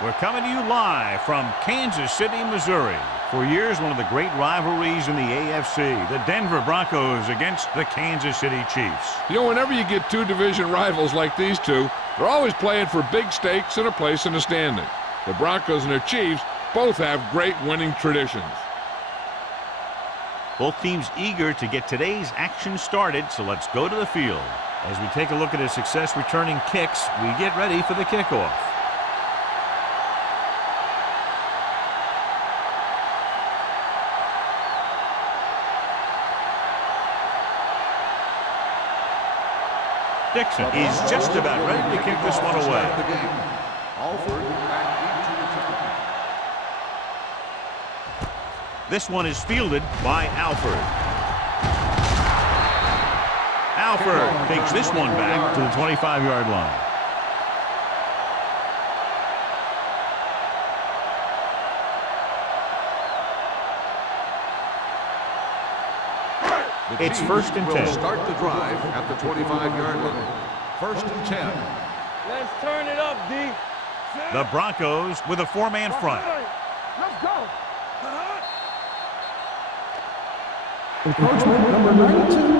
We're coming to you live from Kansas City, Missouri. For years, one of the great rivalries in the AFC, the Denver Broncos against the Kansas City Chiefs. You know, whenever you get two division rivals like these two, they're always playing for big stakes and a place in the standing. The Broncos and the Chiefs both have great winning traditions. Both teams eager to get today's action started, so let's go to the field. As we take a look at his success returning kicks, we get ready for the kickoff. Dixon is just about ready to kick this one away. This one is fielded by Alford. Alford takes this one back to the 25-yard line. It's first and 10. Start the drive at the 25-yard line. First and 10. Let's turn it up, D. The Broncos with a four-man front. Let's go. Encroachment number 92.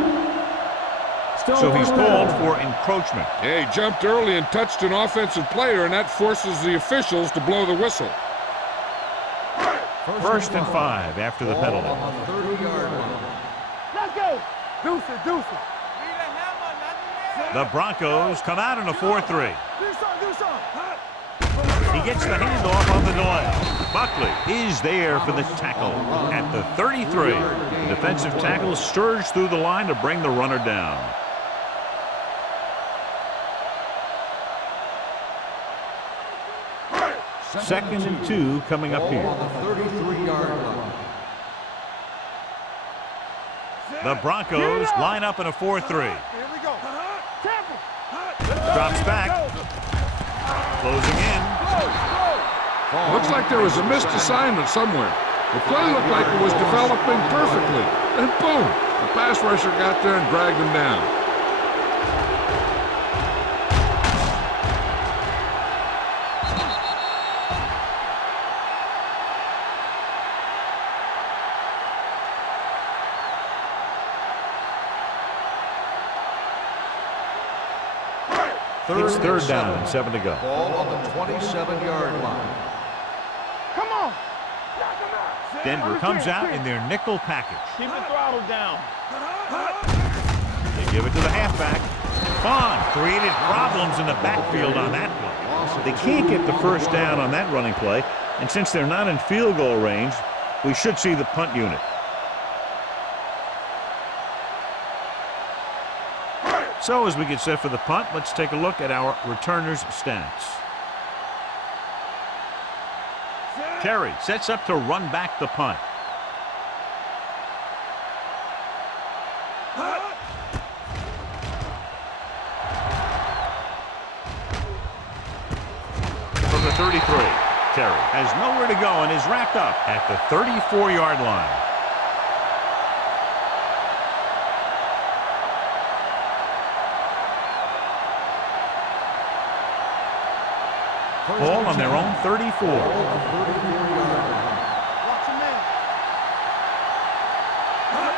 So he's called for encroachment. Yeah, he jumped early and touched an offensive player, and that forces the officials to blow the whistle. First and 5 after the penalty. On the 30-yard line. Let's go. Deuce it, deuce it. The Broncos come out in a 4-3. He gets the handoff on the delay. Buckley is there for the tackle at the 33. The defensive tackle surged through the line to bring the runner down. Second and 2 coming up here. On the 33-yard line. The Broncos line up in a 4-3. Here we go. Drops back. Closing in. Looks like there was a missed assignment somewhere. The play looked like it was developing perfectly. And boom, the pass rusher got there and dragged him down. It's third down and 7 to go. Ball on the 27-yard line. Come on. Denver comes out in their nickel package. Keep the throttle down. They give it to the halfback. Vaughn created problems in the backfield on that one. They can't get the first down on that running play, and since they're not in field goal range, we should see the punt unit. So as we get set for the punt, let's take a look at our returners' stats. Terry sets up to run back the punt. From the 33, Terry has nowhere to go and is wrapped up at the 34-yard line. Ball on their own 34.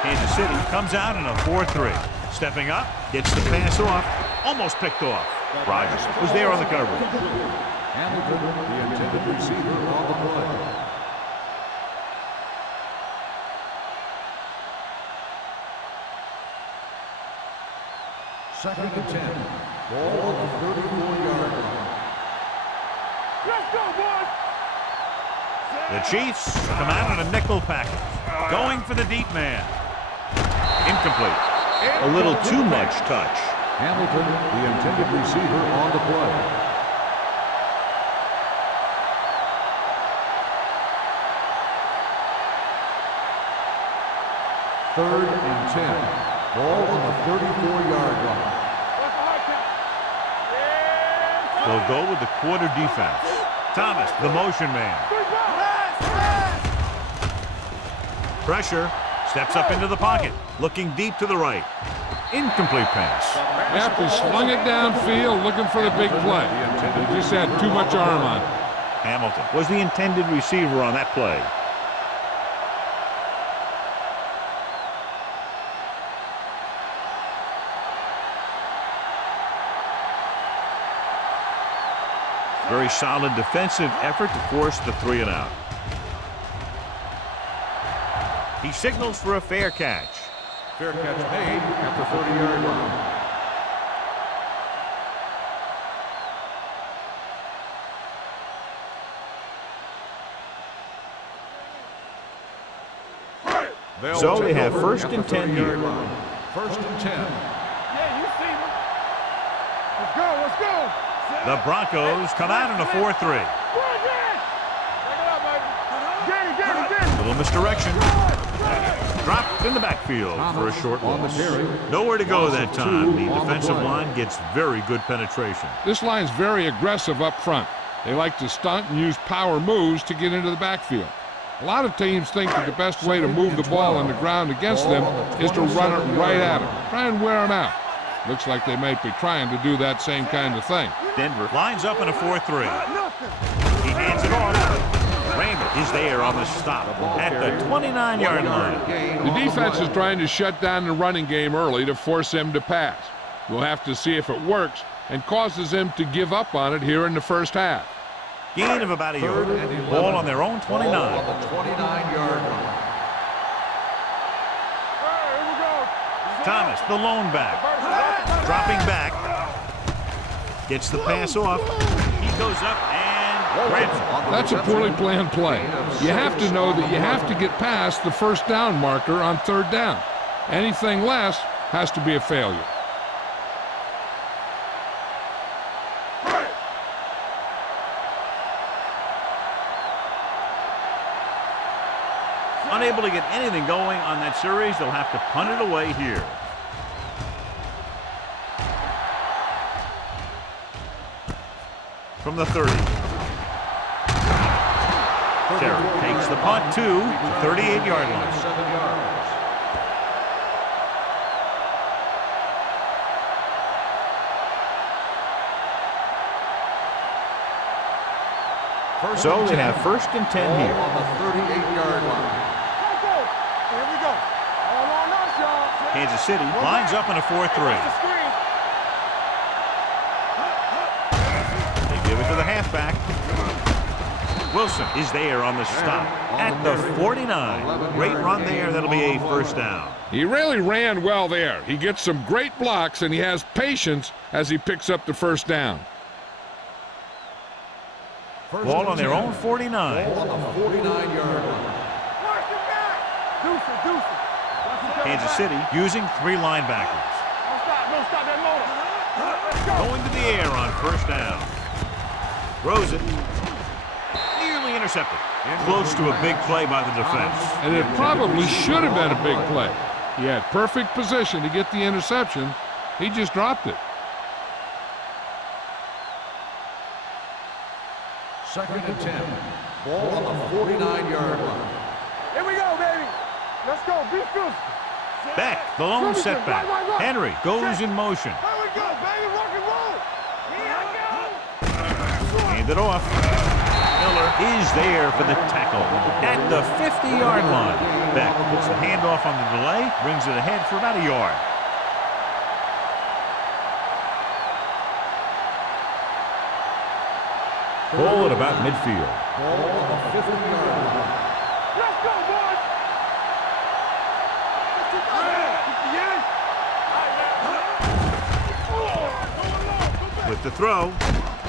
Kansas City comes out in a 4-3. Stepping up, gets the pass off, almost picked off. Rogers was there on the coverage. Hamilton, the intended receiver, on the play. Second and 10. Ball on the 34-yard line. Let's go, boys. The Chiefs come out in a nickel package, going for the deep man. Incomplete. A little too much touch. Hamilton, the intended receiver, on the play. Third and 10. Ball on the 34-yard line. They'll go with the quarter defense. Thomas, the motion man. Pressure. Steps up into the pocket. Looking deep to the right. Incomplete pass. Yep, he slung it downfield looking for the big play. He just had too much arm on it. Hamilton was the intended receiver on that play. Very solid defensive effort to force the 3 and out. He signals for a fair catch. Fair catch made at the 30-yard line. So they have first and 10 here. First and 10. Yeah, you see me. Let's go, let's go. The Broncos come out in a 4-3. Take it up, baby. Get it, get it, get it. Little misdirection. Dropped in the backfield for a short loss. Nowhere to go that time. The defensive line gets very good penetration. This line's very aggressive up front. They like to stunt and use power moves to get into the backfield. A lot of teams think that the best way to move the ball on the ground against them is to run it right at them. Try and wear them out. Looks like they might be trying to do that same kind of thing. Denver lines up in a 4-3. He hands it off. Randall is there on the stop at the 29-yard line. The defense is trying to shut down the running game early to force him to pass. We'll have to see if it works and causes him to give up on it here in the first half. Gain of about a yard. Ball on their own 29. Ball on the 29-yard line. Thomas, the lone back. Dropping back. Gets the pass off. He goes up and grabs it. That's a poorly planned play. You have to know that you have to get past the first down marker on 3rd down. Anything less has to be a failure. Unable to get anything going on that series, they'll have to punt it away here. From the 30. Terry takes the punt to the 38-yard line. 7 yards. So they have first and 10 here. On the 38-yard line. Here we go. All on us, y'all. Kansas City lines up in a 4-3. They give it to the halfback. Wilson is there on the stop at the 49. Great run there. That'll be a first down. He really ran well there. He gets some great blocks, and he has patience as he picks up the first down. Ball on their own 49. Ball on the 49-yard line. Kansas City using 3 linebackers. Don't stop that motor. Let's go. Going to the air on first down. Throws it. Nearly intercepted. Close to a big play by the defense. And it probably should have been a big play. He had perfect position to get the interception. He just dropped it. 2nd and 10. Ball on the 49-yard line. Here we go, baby. Let's go. Be physical. Beck, the lone setback. Henry goes in motion. Here we go, baby. Rock and roll. Here I go. Hand it off. Miller is there for the tackle at the 50-yard line. Beck puts the handoff on the delay, brings it ahead for about a yard. Ball at about midfield. Ball on the 50-yard line. Let's go, boys. With the throw,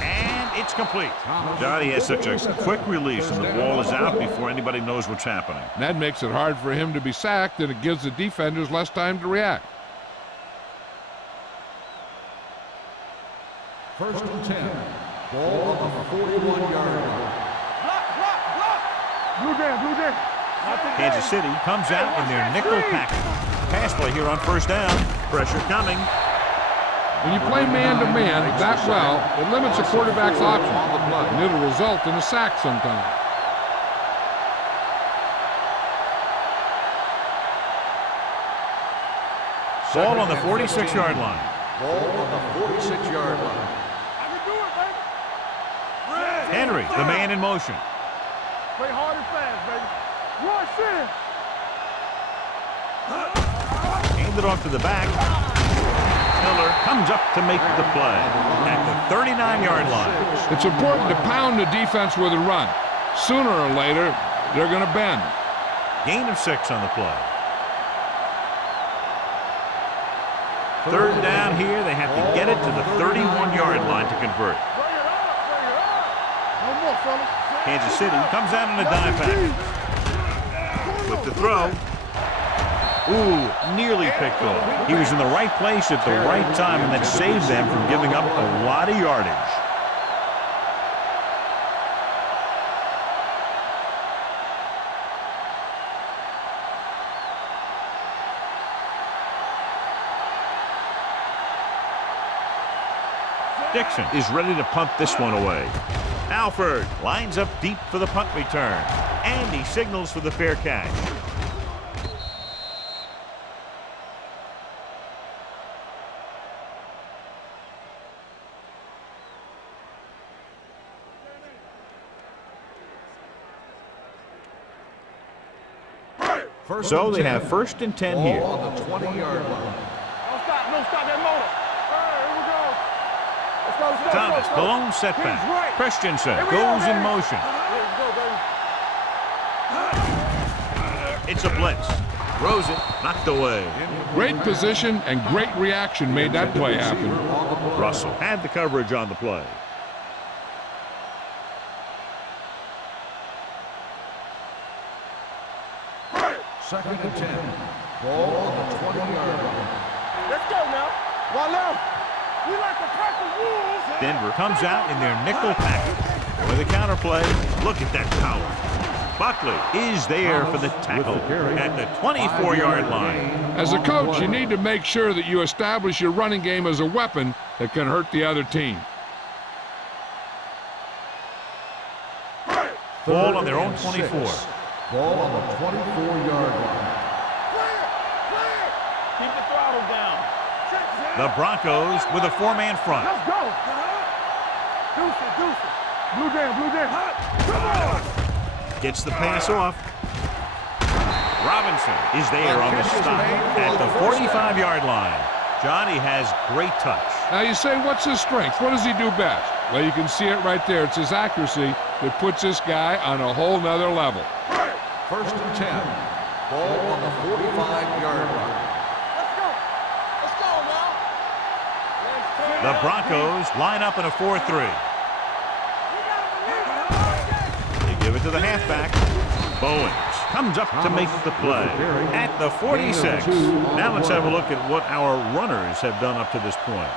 and it's complete. Johnny has such a quick release, and the ball is out before anybody knows what's happening. That makes it hard for him to be sacked, and it gives the defenders less time to react. 1st and 10. Ball on the 41-yard line. Blue jam. Kansas City comes out in their nickel package. Pass play here on first down. Pressure coming. When you play man-to-man that well, it limits a quarterback's options, and it'll result in a sack sometimes. Ball on the 46-yard line. Ball on the 46-yard line. Henry, the man in motion. Play hard and fast, baby. Rush in. Handed off to the back. Miller comes up to make the play at the 39-yard line. It's important to pound the defense with a run. Sooner or later, they're going to bend. Gain of 6 on the play. Third down here. They have to get it to the 31-yard line to convert. Bring it up, bring it up. No more, fellas. Kansas City comes out in a dime package. With the throw. Ooh, nearly picked off. He was in the right place at the right time, and that saved them from giving up a lot of yardage. Dixon is ready to punt this one away. Alford lines up deep for the punt return, and he signals for the fair catch. So they have 1st and 10 here. On the 20-yard line. Don't stop that motor. All right, here we go. Let's go, let's go, Thomas, let's go. the lone setback. Christensen goes in motion. Let's go, baby. It's a blitz. Throws it, knocked away. Great position and great reaction made that play happen. Russell had the coverage on the play. Second and 10. Ball on the 20-yard line. Let's go now. One left. We like to crack the rules. Denver comes out in their nickel package. With a counter play, look at that power. Buckley is there for the tackle at the 24-yard line. As a coach, you need to make sure that you establish your running game as a weapon that can hurt the other team. Ball on their own 24. Ball on the 24-yard line. Keep the throttle down. The Broncos with a 4-man front. Let's go. Deuce it. Blue down. Come on. Gets the pass off. Robinson is there on the stop at the 45-yard line. Johnny has great touch. Now you say, what's his strength? What does he do best? Well, you can see it right there. It's his accuracy that puts this guy on a whole nother level. 1st and 10. Ball on the 45-yard line. Let's go now. The Broncos line up in a 4-3. They give it to the halfback. Bowens comes up to make the play at the 46. Now let's have a look at what our runners have done up to this point.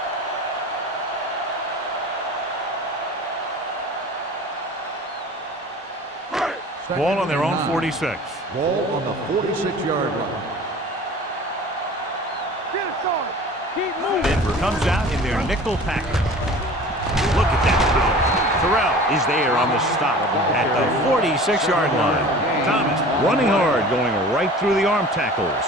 Ball on their own 46. Ball on the 46-yard line. Get it started. Keep moving. Denver comes out in their nickel package. Look at that power. Terrell is there on the stop at the 46-yard line. Thomas running hard, going right through the arm tackles.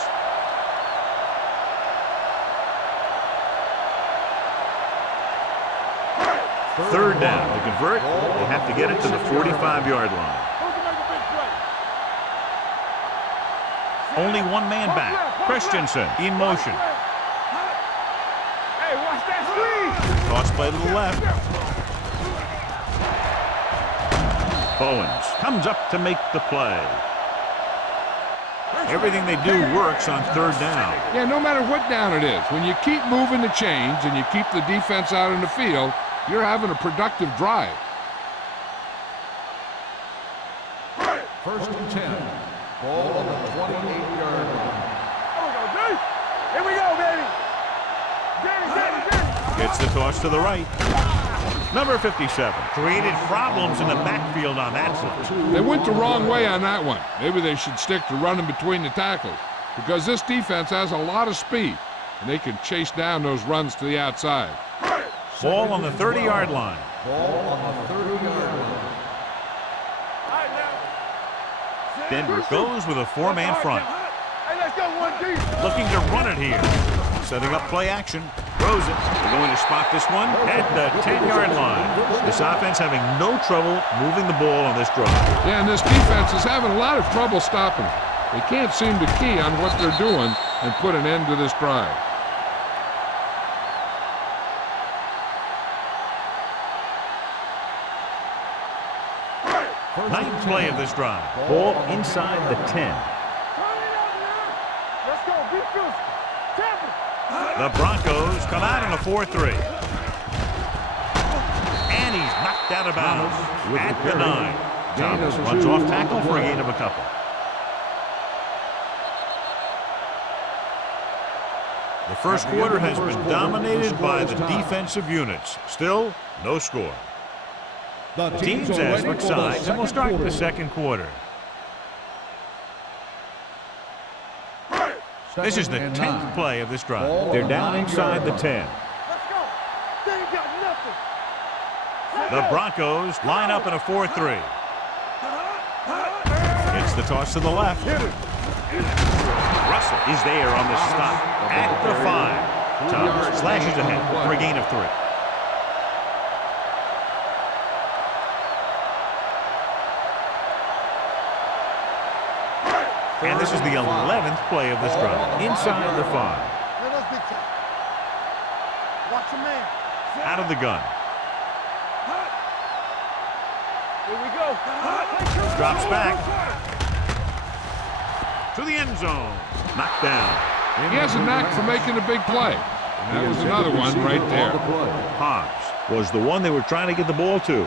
Third down. To convert, they have to get it to the 45-yard line. Only one man back. Christensen in motion. Hey, watch that screen. Toss play to the left. Bowens comes up to make the play. Everything they do works on third down. Yeah, no matter what down it is, when you keep moving the chains and you keep the defense out in the field, you're having a productive drive. 1st and 10. Ball on the 28-yard line. Here we go, baby. Gets the toss to the right. Number 57 created problems in the backfield on that one. They went the wrong way on that one. Maybe they should stick to running between the tackles, because this defense has a lot of speed, and they can chase down those runs to the outside. Ball on the 30-yard line. Ball on the 30-yard line. Denver goes with a 4-man front. Hey, let's go 1 deep. Looking to run it here. Setting up play action. Throws it. They're going to spot this one at the 10-yard line. This offense having no trouble moving the ball on this drive. Yeah, and this defense is having a lot of trouble stopping it. They can't seem to key on what they're doing and put an end to this drive. Ninth play of this drive. Ball inside the 10. Let's go. Be physical. Tap it. The Broncos come out in a 4-3. And he's knocked out of bounds at the 9. Thomas runs off tackle for a gain of a couple. The first quarter has been dominated by the defensive units. Still, no score. The Teams as switch sides, and we'll start the second quarter. This is the 10th play of this drive. They're down inside the 10. Let's go. They ain't got nothing. The Broncos line up in a 4-3. It's the toss to the left. Russell is there on the stop at the 5. Thomas slashes ahead for a gain of 3. And this is the 11th play of this drive. Inside the 5. Let us be tight. Watch your man. Out of the gun. Here we go. Drops back. To the end zone. Knocked down. He has a knack for making a big play. And that was another one right there. Hobbs was the one they were trying to get the ball to.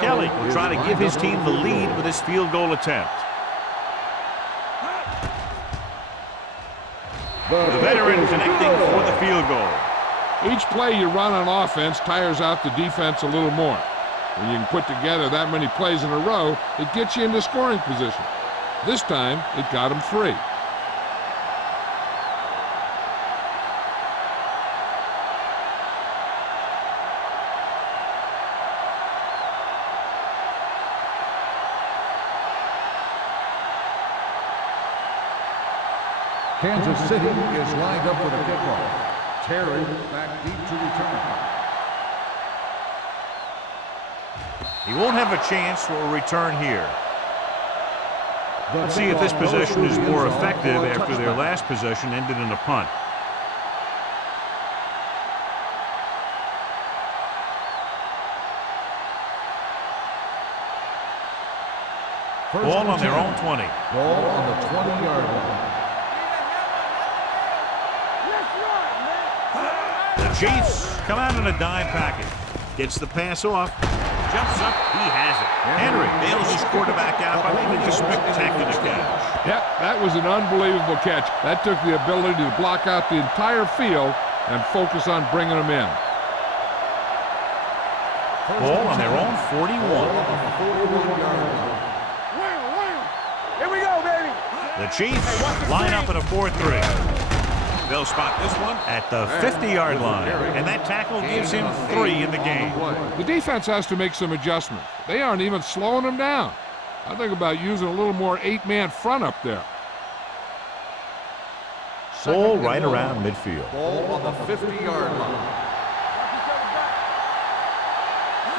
Kelly will try to give his team the lead with his field goal attempt. The veteran connecting for the field goal. Each play you run on offense tires out the defense a little more. When you can put together that many plays in a row, it gets you into scoring position. This time, it got him free. Kansas City is lined up for the kickoff. Terry back deep to return. He won't have a chance for a return here. Let's see if this possession is more effective after their last possession ended in a punt. Ball on their own 20. Ball on the 20-yard line. The Chiefs come out in a dime package. Gets the pass off. Jumps up. He has it. Henry bails his quarterback out by making a spectacular catch. Yep, that was an unbelievable catch. That took the ability to block out the entire field and focus on bringing them in. Ball on their own 41. Here we go, baby. The Chiefs line up in a 4-3. They'll spot this one at the 50-yard line, and that tackle gives him 3 in the game. The defense has to make some adjustments. They aren't even slowing them down. I think about using a little more 8-man front up there. Ball right around midfield. Ball on the 50-yard line.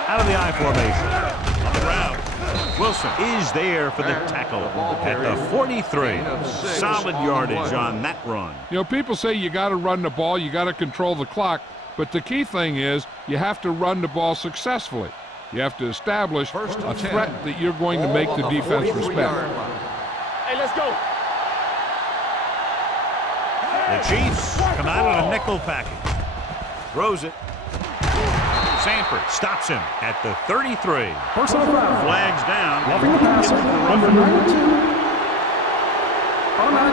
Out of the I formation. On the ground. Wilson is there for the tackle at the 43. Solid yardage on that run. You know, people say you got to run the ball, you got to control the clock, but the key thing is you have to run the ball successfully. You have to establish a threat that you're going to make the defense respect. Hey, let's go. The Chiefs come out on a nickel package. Throws it. Sanford stops him at the 33. Personal foul. Flags down. Roughing the passer, number 92.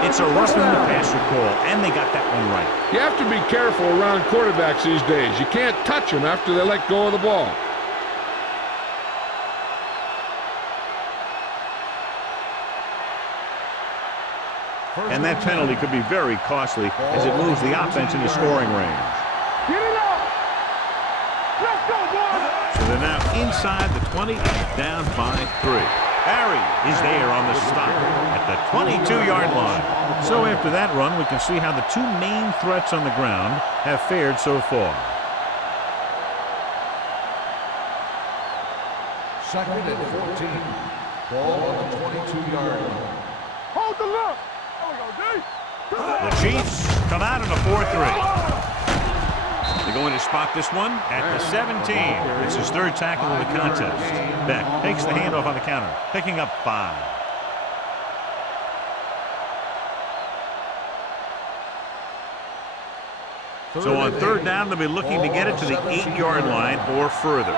It's a roughing the passer call, and they got that one right. You have to be careful around quarterbacks these days. You can't touch them after they let go of the ball. And that penalty could be very costly as it moves the offense into scoring range. Get it up. Let's go, boys. inside the 20 and down by 3. Barry is there on the stop at the 22-yard line. So after that run, we can see how the two main threats on the ground have fared so far. Second and 14. Ball on the 22-yard line. Hold the look. There we go, D. The Chiefs come out in a 4-3. They're going to spot this one at the 17. It's his third tackle of the contest. Beck takes the handoff on the counter, picking up 5. So on third down, they'll be looking to get it to the 8-yard line or further.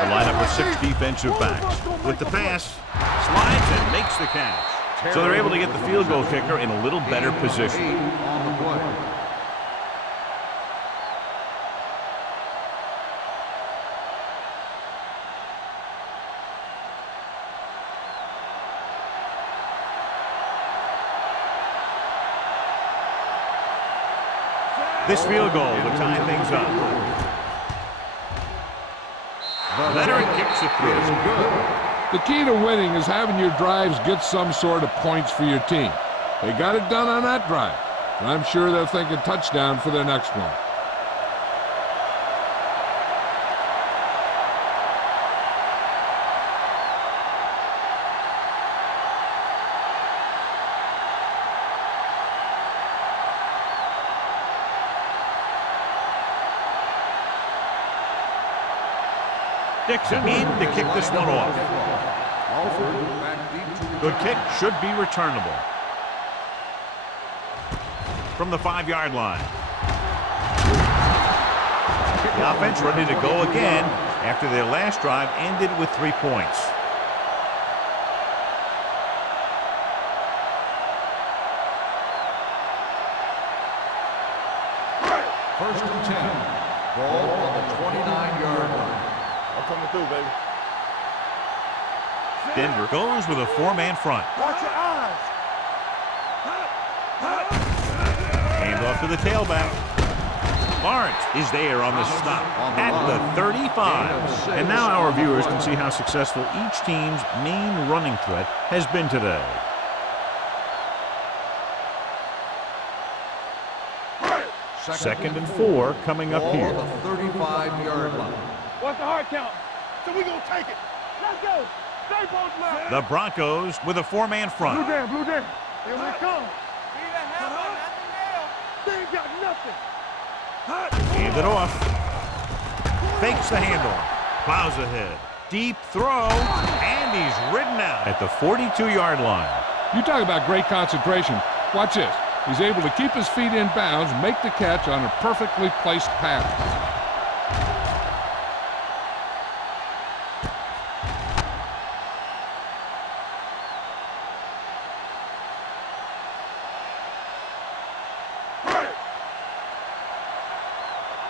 The lineup with 6 defensive backs. With the pass, slides and makes the catch. So they're able to get the field goal kicker in a little better position. On the play. This field goal will tie things up. Leonard kicks it through. The key to winning is having your drives get some sort of points for your team. They got it done on that drive, and I'm sure they're thinking touchdown for their next one. Dixon in to kick this one off. Good kick, should be returnable. From the 5-yard line. The offense ready to go again after their last drive ended with 3 points. First and 10. Ball on the 29-yard line. I'm coming through, baby. Denver goes with a 4-man front. Watch your eyes. Handoff to the tailback. Lawrence is there on the stop at the 35. And now our viewers can see how successful each team's main running threat has been today. Second and 4 coming up here. Ball on the 35-yard line. What's the hard count? So we gonna take it. Let's go. Stay both left. The Broncos with a 4-man front. Blue down, blue down. Here we come. They ain't got nothing. Hand it off. Fakes the handoff. Plows ahead. Deep throw. And he's ridden out at the 42-yard line. You talk about great concentration. Watch this. He's able to keep his feet in bounds, make the catch on a perfectly placed pass.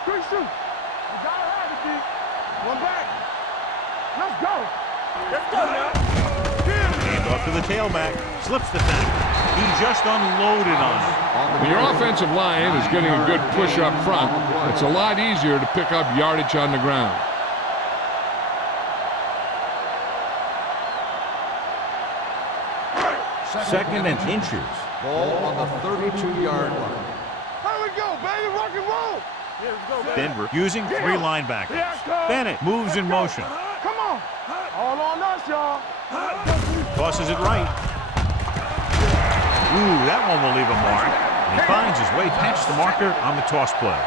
Christian, you gotta have it, D. One back. Let's go. Let's go now. Hand off to the tailback. Slips the tackle. He just unloaded on it. When your offensive line is getting a good push up front, it's a lot easier to pick up yardage on the ground. Second and inches. Ball on the 32-yard line. Here we go, baby. Rock and roll. Here we go, baby. Denver using 3 linebackers. Bennett moves in motion. Come on. All on us, y'all. Tosses it right. Ooh, that one will leave a mark. And he finds his way past the marker on the toss play.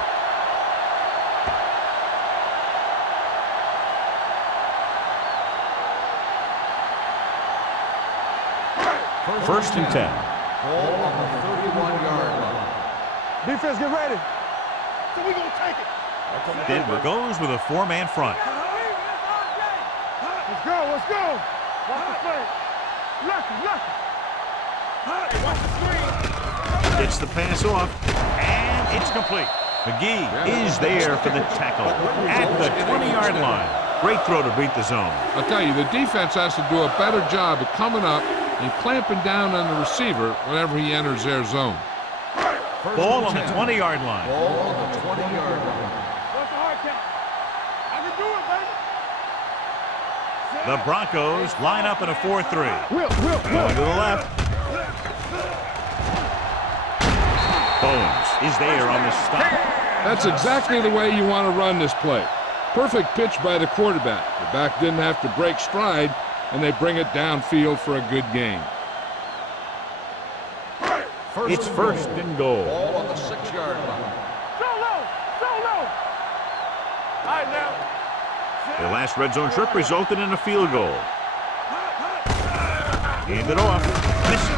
First and 10. Ball on the 31-yard line. Defense, get ready. So we gonna take it. Denver goes with a 4-man front. Let's go, let's go. Watch the play. Lucky, lucky. Watch the screen. Gets the pass off, and it's complete. McGee is there for the tackle at the 20-yard line. Great throw to beat the zone. I'll tell you, the defense has to do a better job of coming up and clamping down on the receiver whenever he enters their zone. Ball on the 20-yard line. Ball on the 20-yard line. What's the hard count? The Broncos line up in a 4-3. Will. Going to the left. Bowens is there on the stop. That's exactly the way you want to run this play. Perfect pitch by the quarterback. The back didn't have to break stride, and they bring it downfield for a good gain. It's first and goal. Ball on the 6-yard line. Solo. All right, now. Their last red zone trip resulted in a field goal. Hand it off. Missed it.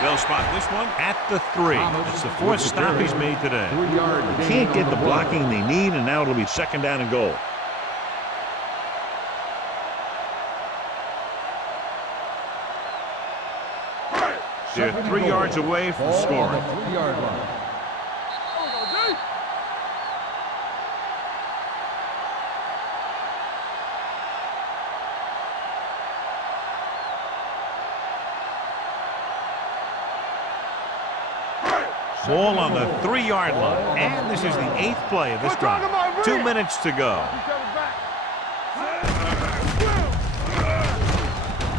They'll spot this one at the 3. It's the 4th stop he's made today. 3-yard They gain can't get on the play. blocking they need, and now it'll be second down and goal. They're 3 yards away from Ball on scoring. the 3-yard line. Ball on the 3-yard line. And this is the 8th play of this drive. 2 minutes to go.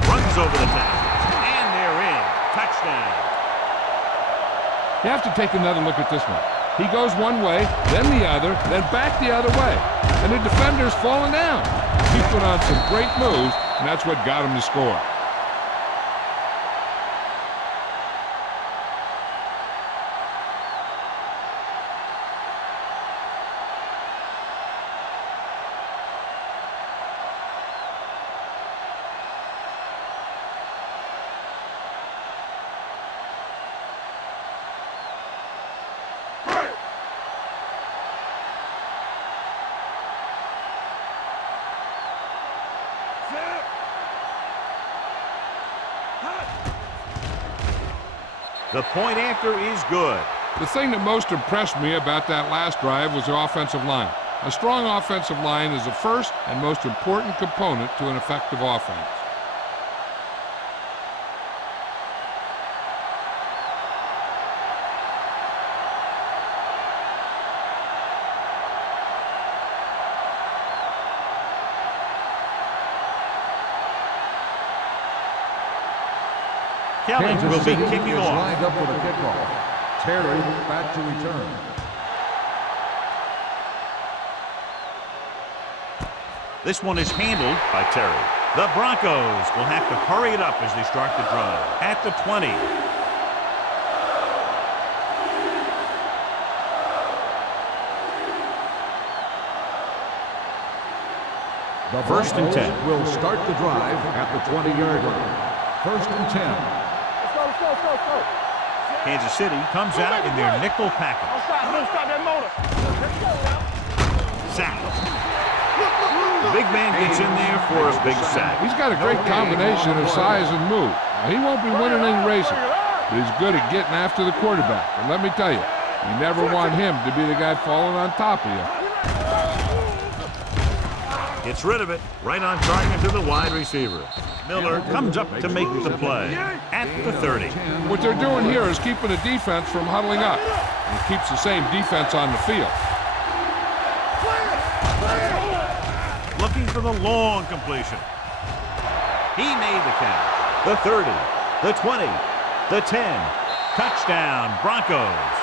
Runs over the tackle. And they're in. Touchdown. You have to take another look at this one. He goes one way, then the other, then back the other way. And the defender's falling down. He put on some great moves, and that's what got him to score. The point after is good. The thing that most impressed me about that last drive was the offensive line. A strong offensive line is the first and most important component to an effective offense. Kelly Kansas will be City kicking is off. lined up for the kickoff. Terry back to return. This one is handled by Terry. The Broncos will have to hurry it up as they start the drive. At the 20. The First and Broncos 10. will start the drive at the 20-yard line. First and 10. Let's go. Kansas City comes out in their nickel package. Don't stop that motor. Sack. The big man gets in there for a big sack. He's got a great combination of size and move. Now, he won't be winning any racing, but he's good at getting after the quarterback. And let me tell you, you never want him to be the guy falling on top of you. Gets rid of it. Right on target to the wide receiver. Miller comes up to make the play. At the 30. What they're doing here is keeping the defense from huddling up. And it keeps the same defense on the field. Looking for the long completion. He made the catch. The 30. The 20. The 10. Touchdown, Broncos.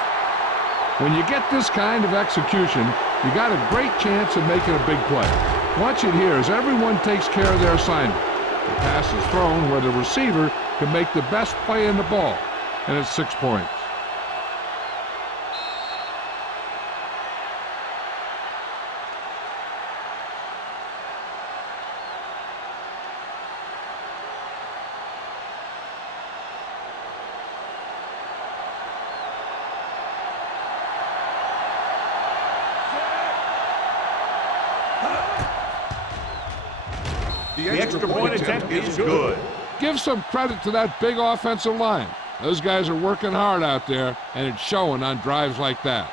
When you get this kind of execution, you got a great chance of making a big play. Watch it here as everyone takes care of their assignment. The pass is thrown where the receiver can make the best play in the ball, and it's 6 points. The extra point attempt is good. Give some credit to that big offensive line. Those guys are working hard out there, and it's showing on drives like that.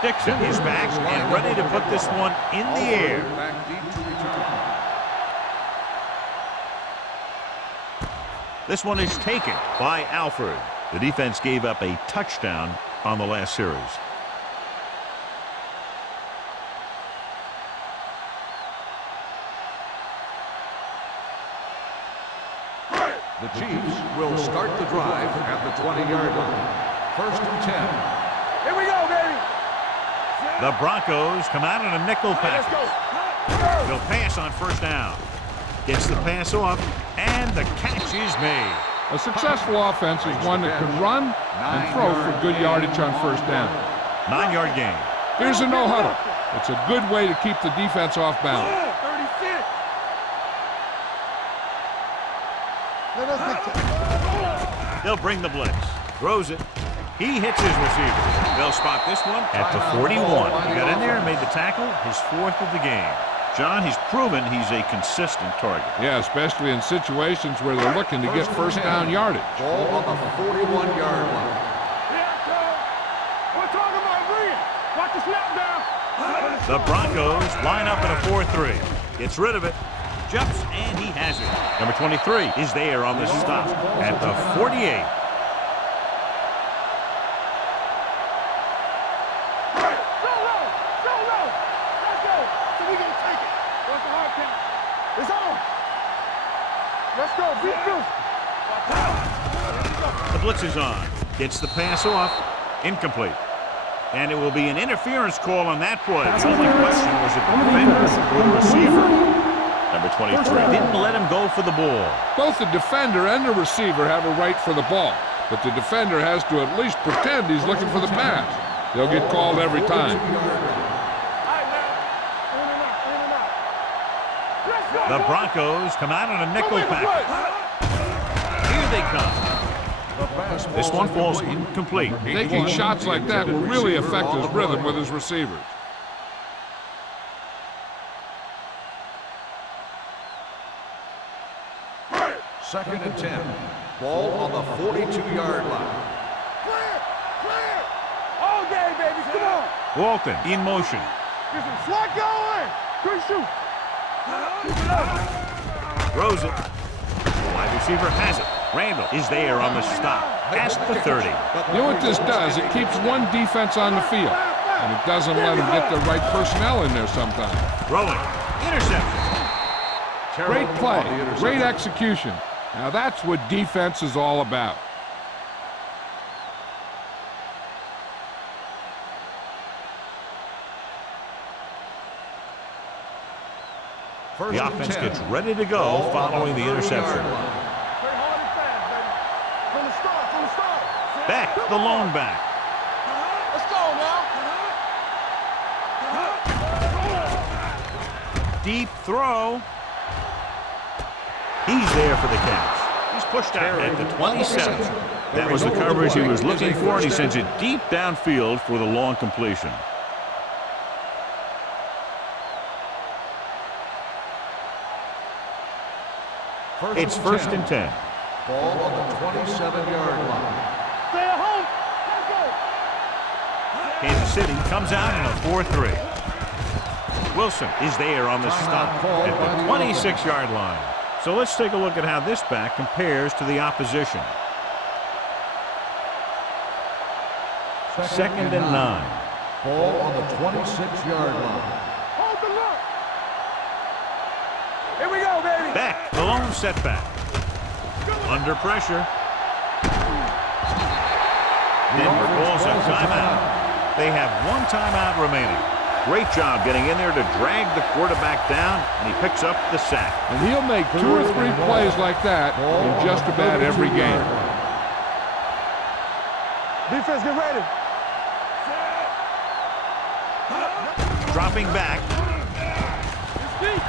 Dixon is back and ready to put this one in the air. Back deep to return. This one is taken by Alford. The defense gave up a touchdown on the last series. The Chiefs will start the drive at the 20-yard line. First and 10. Here we go, baby. The Broncos come out in a nickel Let's package. go. They'll pass on first down. Gets the pass off, and the catch is made. A successful offense is one that can run and throw for good yardage on first down. 9-yard gain. Here's a no-huddle. It's a good way to keep the defense off balance. 36. They'll bring the blitz. Throws it. He hits his receiver. They'll spot this one at the 41. He got in there and made the tackle, his 4th of the game. John, he's proven he's a consistent target. Yeah, especially in situations where they're looking to get first down yardage. Ball on the 41-yard line. We're talking about Reed. Watch the snap down. The Broncos line up in a 4-3. Gets rid of it. Jumps, and he has it. Number 23 is there on the stop at the 48. So low. Let's go. So we gonna take it. What's the hard count? It's on. Let's go. Beat Bruce. The blitz is on. Gets the pass off. Incomplete. And it will be an interference call on that play. The only question was if the defender or the receiver. Number 23 didn't let him go for the ball. Both the defender and the receiver have a right for the ball, but the defender has to at least pretend he's looking for the pass. They'll get called every time. The Broncos come out in a nickel package. Here they come. This one falls incomplete. Taking shots like that will really affect his rhythm with his receivers. Second and 10. Ball on the 42-yard line. Clear. All day, baby. Come on. Walton in motion. Get some slot going. Good shoot. Throws it. The wide receiver has it. Randall is there on the stop at the 30. You know what this does? It keeps one defense on the field, and it doesn't let them get the right personnel in there sometimes. Throwing. Interception. Great play, great execution. Now that's what defense is all about. The offense gets ready to go following the interception. Back, the lone back. Let's go now. Deep throw. He's there for the catch. He's pushed out at the 27. That was the coverage he was looking for, and he sends it deep downfield for the long completion. It's first and 10. Ball on the 27-yard line. Stay at home. Let's go. Kansas City comes out in a 4-3. Wilson is there on the stop at the 26-yard line. So let's take a look at how this back compares to the opposition. Second and 9. Ball on the 26-yard line. Hold the look. Here we go, baby. Back, the lone setback. Under pressure. Denver calls a timeout. They have one timeout remaining. Great job getting in there to drag the quarterback down, and he picks up the sack. And he'll make 2 or 3 plays like that in just about every game. Defense, get ready. Dropping back.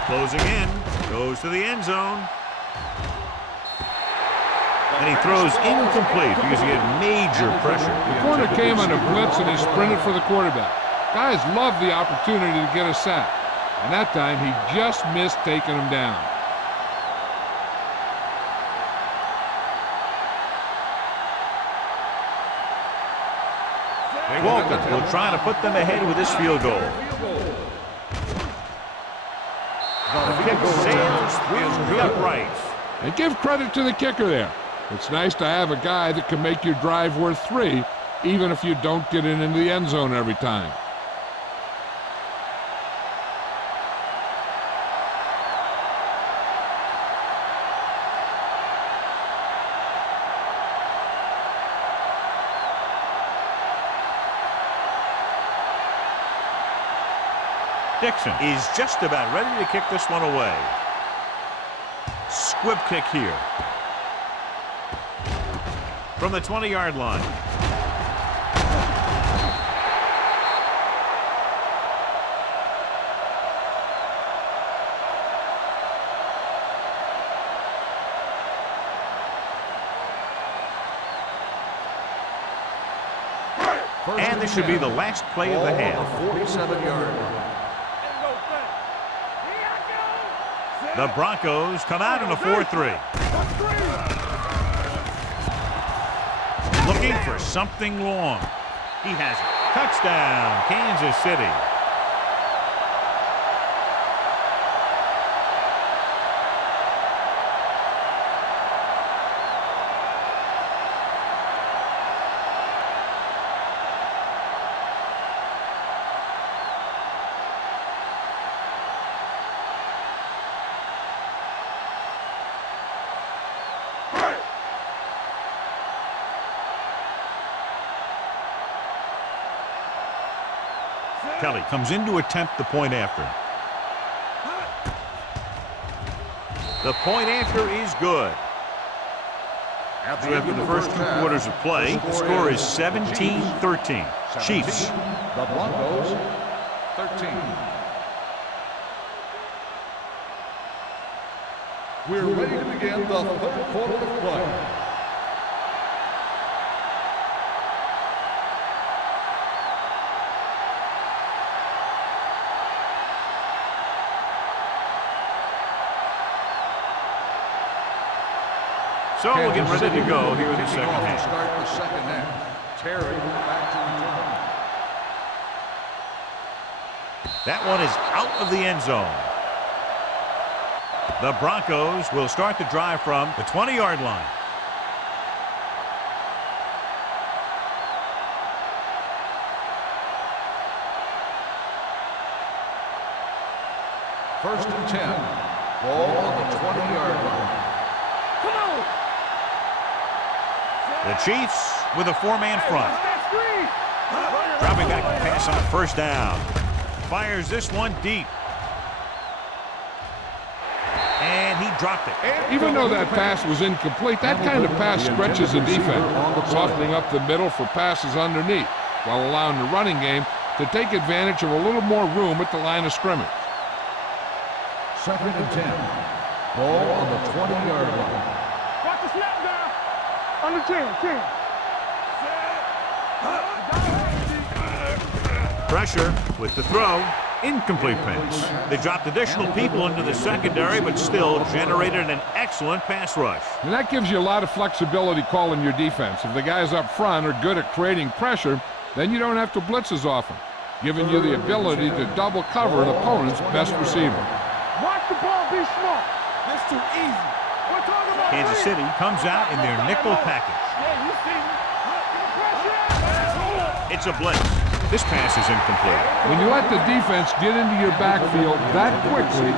Closing in. Goes to the end zone. And he throws incomplete because he had major pressure. The corner came on a blitz and he sprinted for the quarterback. Guys love the opportunity to get a sack. And that time he just missed taking him down. Walton will try to put them ahead with this field goal. The kick sails through the uprights. And give credit to the kicker there. It's nice to have a guy that can make your drive worth 3, even if you don't get it into the end zone every time. Dixon is just about ready to kick this one away. Squib kick here. From the 20-yard line. And this should be the last play of the half. 47-yard line. The Broncos come out in a 4-3. Looking for something long. He has it. Touchdown, Kansas City. Kelly comes in to attempt the point after. The point after is good. So after the first 2 quarters of play, the score is 17-13. Chiefs. The Broncos, 13. We're ready to begin the third quarter of play. So we'll get ready to go here in the second half. Start the second half. Terry back to return. That one is out of the end zone. The Broncos will start the drive from the 20-yard line. First and 10. Ball on the 20-yard line. The Chiefs with a 4-man front. Dropping back to pass on first down. Fires this one deep. And he dropped it. Even though that pass was incomplete, that kind of pass stretches the defense, softening up the middle for passes underneath, while allowing the running game to take advantage of a little more room at the line of scrimmage. Second and 10. Ball on the 20-yard line. Watch the snap down. On the 10. Pressure with the throw. Incomplete pass. They dropped additional people into the secondary, but still generated an excellent pass rush. And that gives you a lot of flexibility calling your defense. If the guys up front are good at creating pressure, then you don't have to blitz as often, giving you the ability to double cover an opponent's best receiver. Watch the ball be smart. That's too easy. We're talking about Kansas City comes out in their nickel package. Yeah, you see me. It's a blitz. This pass is incomplete. When you let the defense get into your backfield that quickly,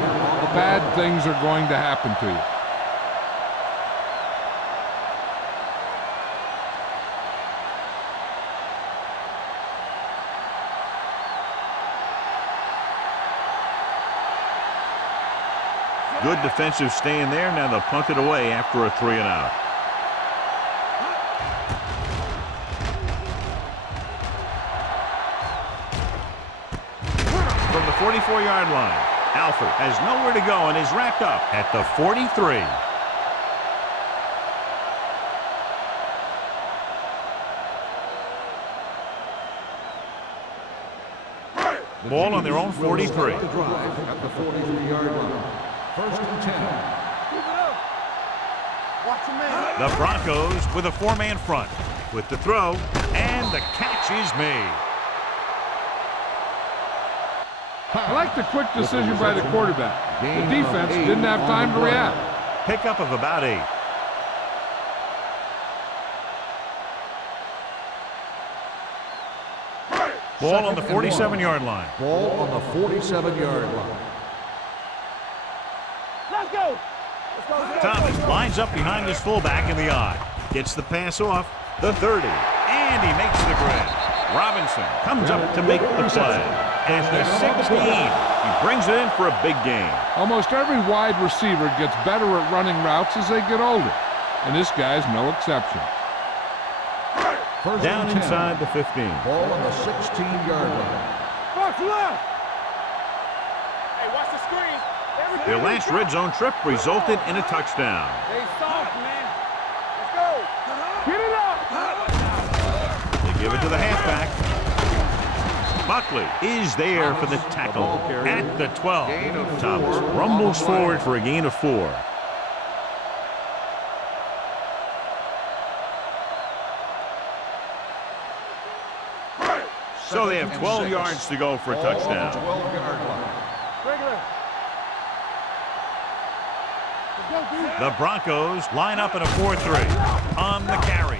bad things are going to happen to you. Good defensive stand there. Now they'll punt it away after a 3 and out. From the 44-yard line, Alford has nowhere to go and is wrapped up at the 43. Ball on their own 43. At the 43-yard line. First and 10. Watch your man. The Broncos with a 4-man front. With the throw, and And the catch is made. I like the quick decision by the quarterback. The defense didn't have time to react. Pickup of about 8. Ball on the 47-yard line. Ball on the 47-yard line. Let's go. Thomas lines up behind his fullback in the I. Gets the pass off the 30. And he makes the grab. Robinson comes up to make the play. At the 16, he brings it in for a big gain. Almost every wide receiver gets better at running routes as they get older, and this guy's no exception. First Down and 10. inside the 15. Ball on the 16-yard line. Box left. Hey, watch the screen. Their last red zone trip resulted in a touchdown. Stay soft, man. Let's go. Get it up. They give it to the halfback. Buckley is there for the tackle at the 12. Thomas rumbles forward for a gain of 4. So they have 12 yards to go for a touchdown. 12-yard line. Regular. Let's go, dude. The Broncos line up in a 4-3 on the carry.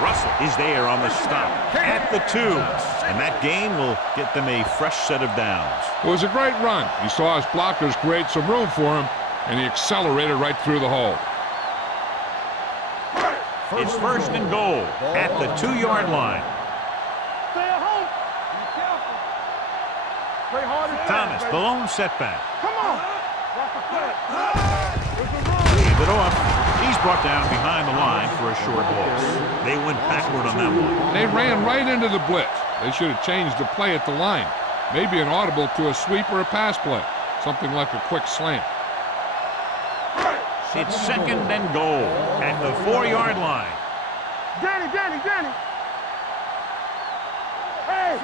Russell is there on the stop at the 2. And that gain will get them a fresh set of downs. It was a great run. He saw his blockers create some room for him, and he accelerated right through the hole. It's first and goal at the 2-yard line. Stay at home. Be careful. Play hard and Thomas, the lone setback. Come on. Watch the play. Leave it off. He's brought down behind the line for a short loss. They went backward on that one. They ran right into the blitz. They should have changed the play at the line. Maybe an audible to a sweep or a pass play. Something like a quick slant. It's second and goal at the 4-yard line. Danny. Hey,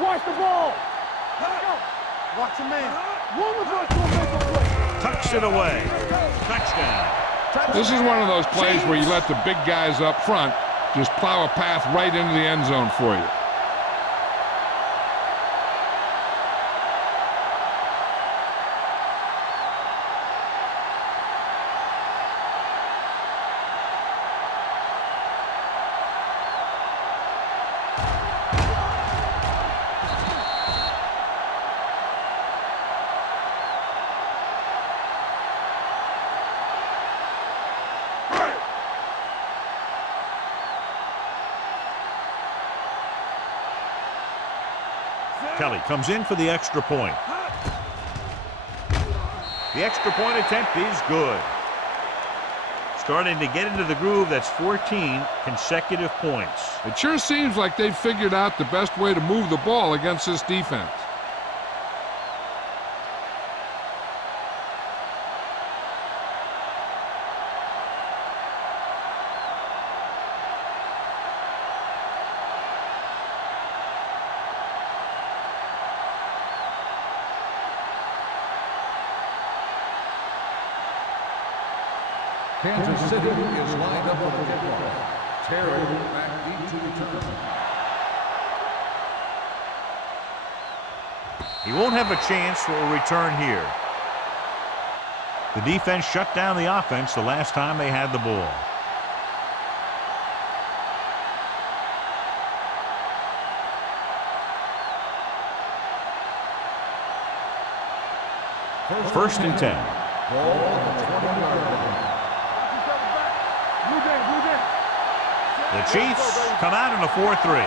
watch the ball. Let's go. Watch your man. One of us will make a play. Tucks it away. Touchdown. This is one of those plays where you let the big guys up front just plow a path right into the end zone for you. Kelly comes in for the extra point. The extra point attempt is good. Starting to get into the groove. That's 14 consecutive points. It sure seems like they've figured out the best way to move the ball against this defense. Kansas City is lined up for the kickoff. Terry back deep to return. He won't have a chance for a return here. The defense shut down the offense the last time they had the ball. First and 10. Ball on the 20-yard line. The Chiefs come out in a 4-3.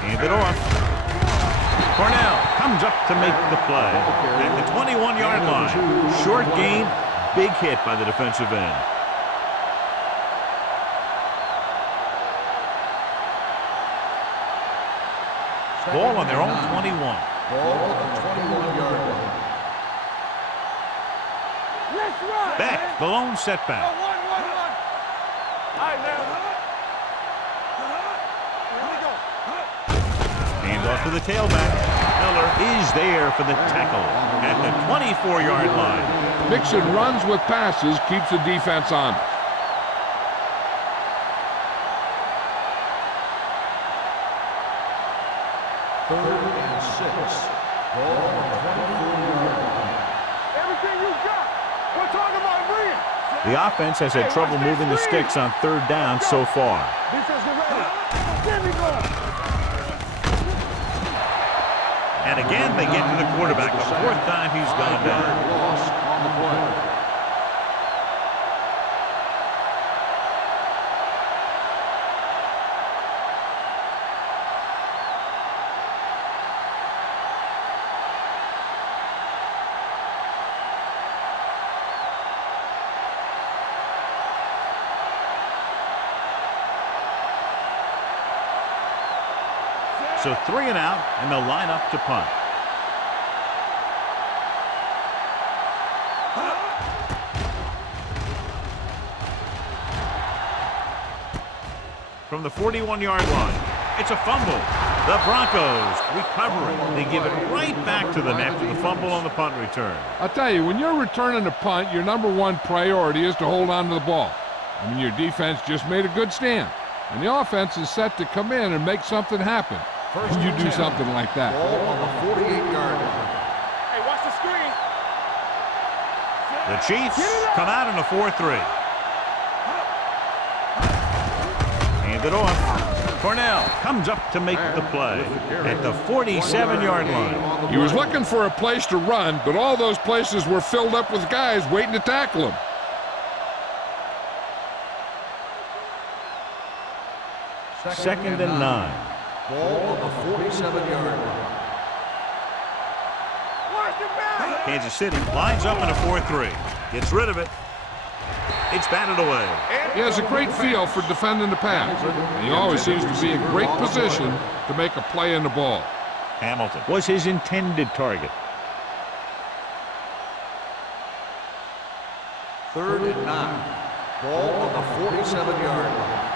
Hand it off. Cornell comes up to make the play at the 21-yard line. Short gain, big hit by the defensive end. Ball on their own 21. Ball on the 21-yard line. Beck, the lone setback. All right, now. Hand off to the tailback. Miller is there for the tackle at the 24-yard line. Mixing runs with passes keeps the defense on. 3rd and 6. Ball on the 24-yard line. Everything you got. We're talking about agreeing. The offense has had trouble moving the sticks on 3rd down so far. Defense, get ready. Get me going. And again, they get to the quarterback. The 4th time he's gone down. Loss on the play. So 3 and out, and they'll line up to punt. From the 41-yard line, it's a fumble. The Broncos recover it. They give it right back to them after the fumble on the punt return. I'll tell you, when you're returning a punt, your #1 priority is to hold on to the ball. I mean, your defense just made a good stand, and the offense is set to come in and make something happen. And you do something like that. Ball on the 48-yard line. Hey, watch the screen. The Chiefs come out in a 4-3. Hand it off. Cornell comes up to make the play at the 47-yard line. He was looking for a place to run, but all those places were filled up with guys waiting to tackle him. Second and 9. Ball on the 47-yard line. Kansas City lines up in a 4-3. Gets rid of it. It's batted away. He has a great feel for defending the pass, and he always seems to be in great position to make a play in the ball. Hamilton was his intended target. 3rd and 9. Ball on the 47-yard line.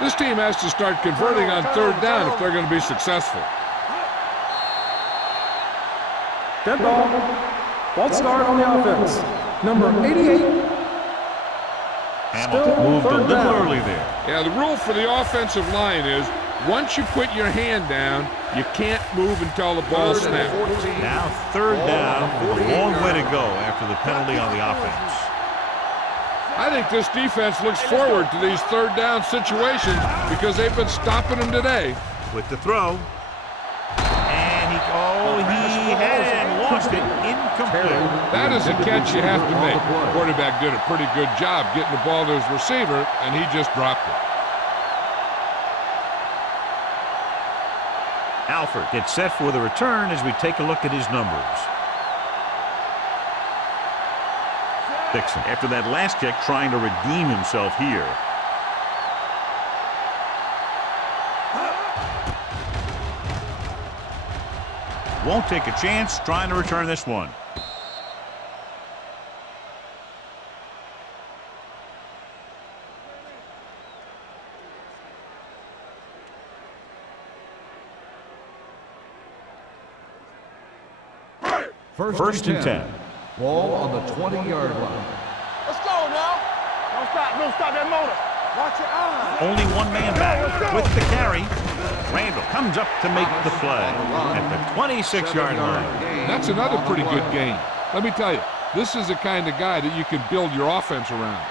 This team has to start converting on 3rd down if they're going to be successful. Dead ball. False start on the offense. Number 88. Hamilton Still moved a 3rd little down. early there. Yeah, the rule for the offensive line is once you put your hand down, you can't move until the ball 3rd and snaps. 14. Now 3rd down, a long way to go after the penalty on the offense. I think this defense looks forward to these 3rd down situations because they've been stopping them today. With the throw. And he had it and lost it. Incomplete. That is a catch you have to make. The quarterback did a pretty good job getting the ball to his receiver, and he just dropped it. Alford gets set for the return as we take a look at his numbers. Dixon, after that last kick, trying to redeem himself here. Won't take a chance, trying to return this one. First and 10. Ball on the 20-yard line. Let's go now. Don't stop that motor. Watch your eyes. Only one man back with the carry. Randall comes up to make the play at the 26-yard line. That's another pretty good game. Let me tell you, this is the kind of guy that you can build your offense around.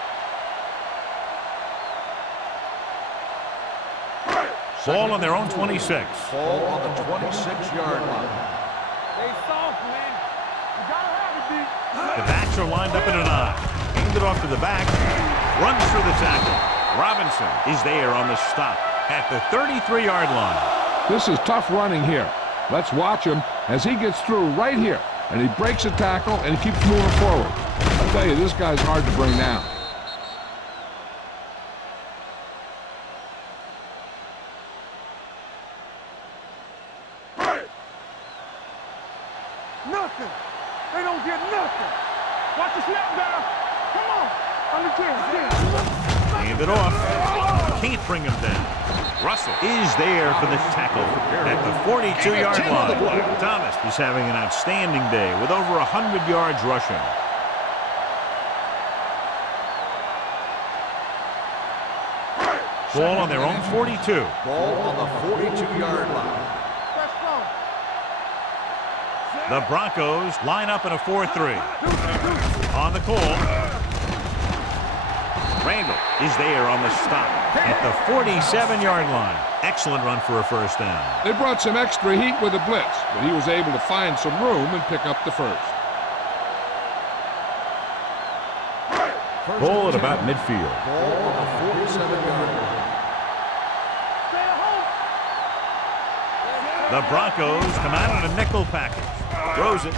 Ball on their own 26. Ball on the 26-yard line. Stay soft, man. You gotta have it, D. The backs are lined up in an I. Hand it off to the back. Runs through the tackle. Robinson is there on the stop at the 33-yard line. This is tough running here. Let's watch him as he gets through right here. And he breaks a tackle and he keeps moving forward. I'll tell you, this guy's hard to bring down. Nothing. They don't get nothing. Watch the snap down. Come on. On the 10. Hand it off. Can't bring him down. Russell is there for the tackle at the 42-yard line. Thomas is having an outstanding day with over 100 yards rushing. Ball on their own 42. Ball on the 42-yard line. Press slow. The Broncos line up in a 4-3. On the call. Randall is there on the stop at the 47-yard line. Excellent run for a first down. They brought some extra heat with a blitz, but he was able to find some room and pick up the first. Ball at about midfield. Ball on the 47-yard line. Stay at home. The Broncos come out in a nickel package. Throws it.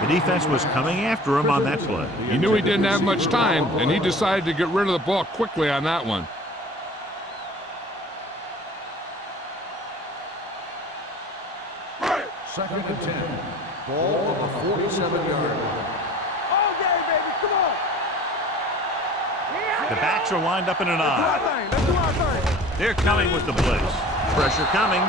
The defense was coming after him on that play. He knew he didn't have much time, and he decided to get rid of the ball quickly on that one. Second and 10. Ball on the 47-yard line. All game, baby. Come on. The backs are lined up in an Let's eye. do our thing. They're coming with the blitz. Pressure coming.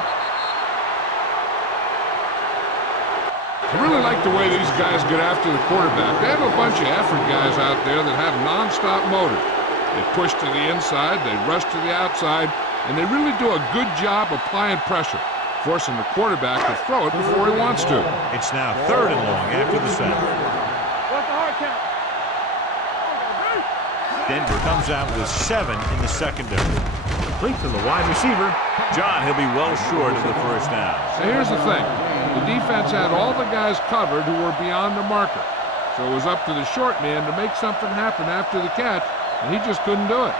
I really like the way these guys get after the quarterback. They have a bunch of effort guys out there that have non-stop motor. They push to the inside, they rush to the outside, and they really do a good job applying pressure, forcing the quarterback to throw it before he wants to. It's now 3rd and long after the sack. What's the hard count? Denver comes out with 7 in the secondary. Complete to the wide receiver. John, he'll be well short of the first down. So here's the thing. The defense had all the guys covered who were beyond the marker. So it was up to the short man to make something happen after the catch, and he just couldn't do it.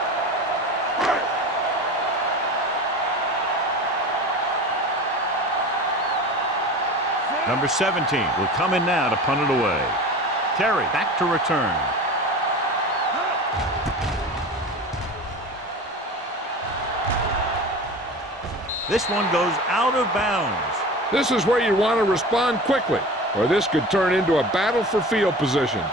Number 17 will come in now to punt it away. Terry back to return. This one goes out of bounds. This is where you want to respond quickly, or this could turn into a battle for field position.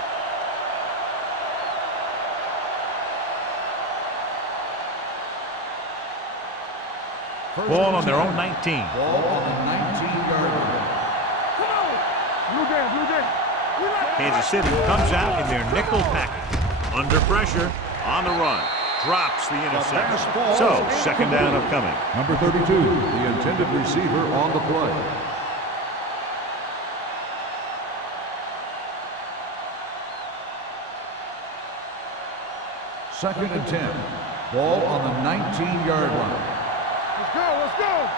Ball on their own 19. Ball on the 19-yard line. Come on. Blue Jay, Blue Jay. We like Kansas City comes out in their nickel package. Under pressure, on the run. Drops the interception. So, second down upcoming. Number 32, the intended receiver on the play. Second and 10. Ball on the 19-yard line. Let's go, let's go.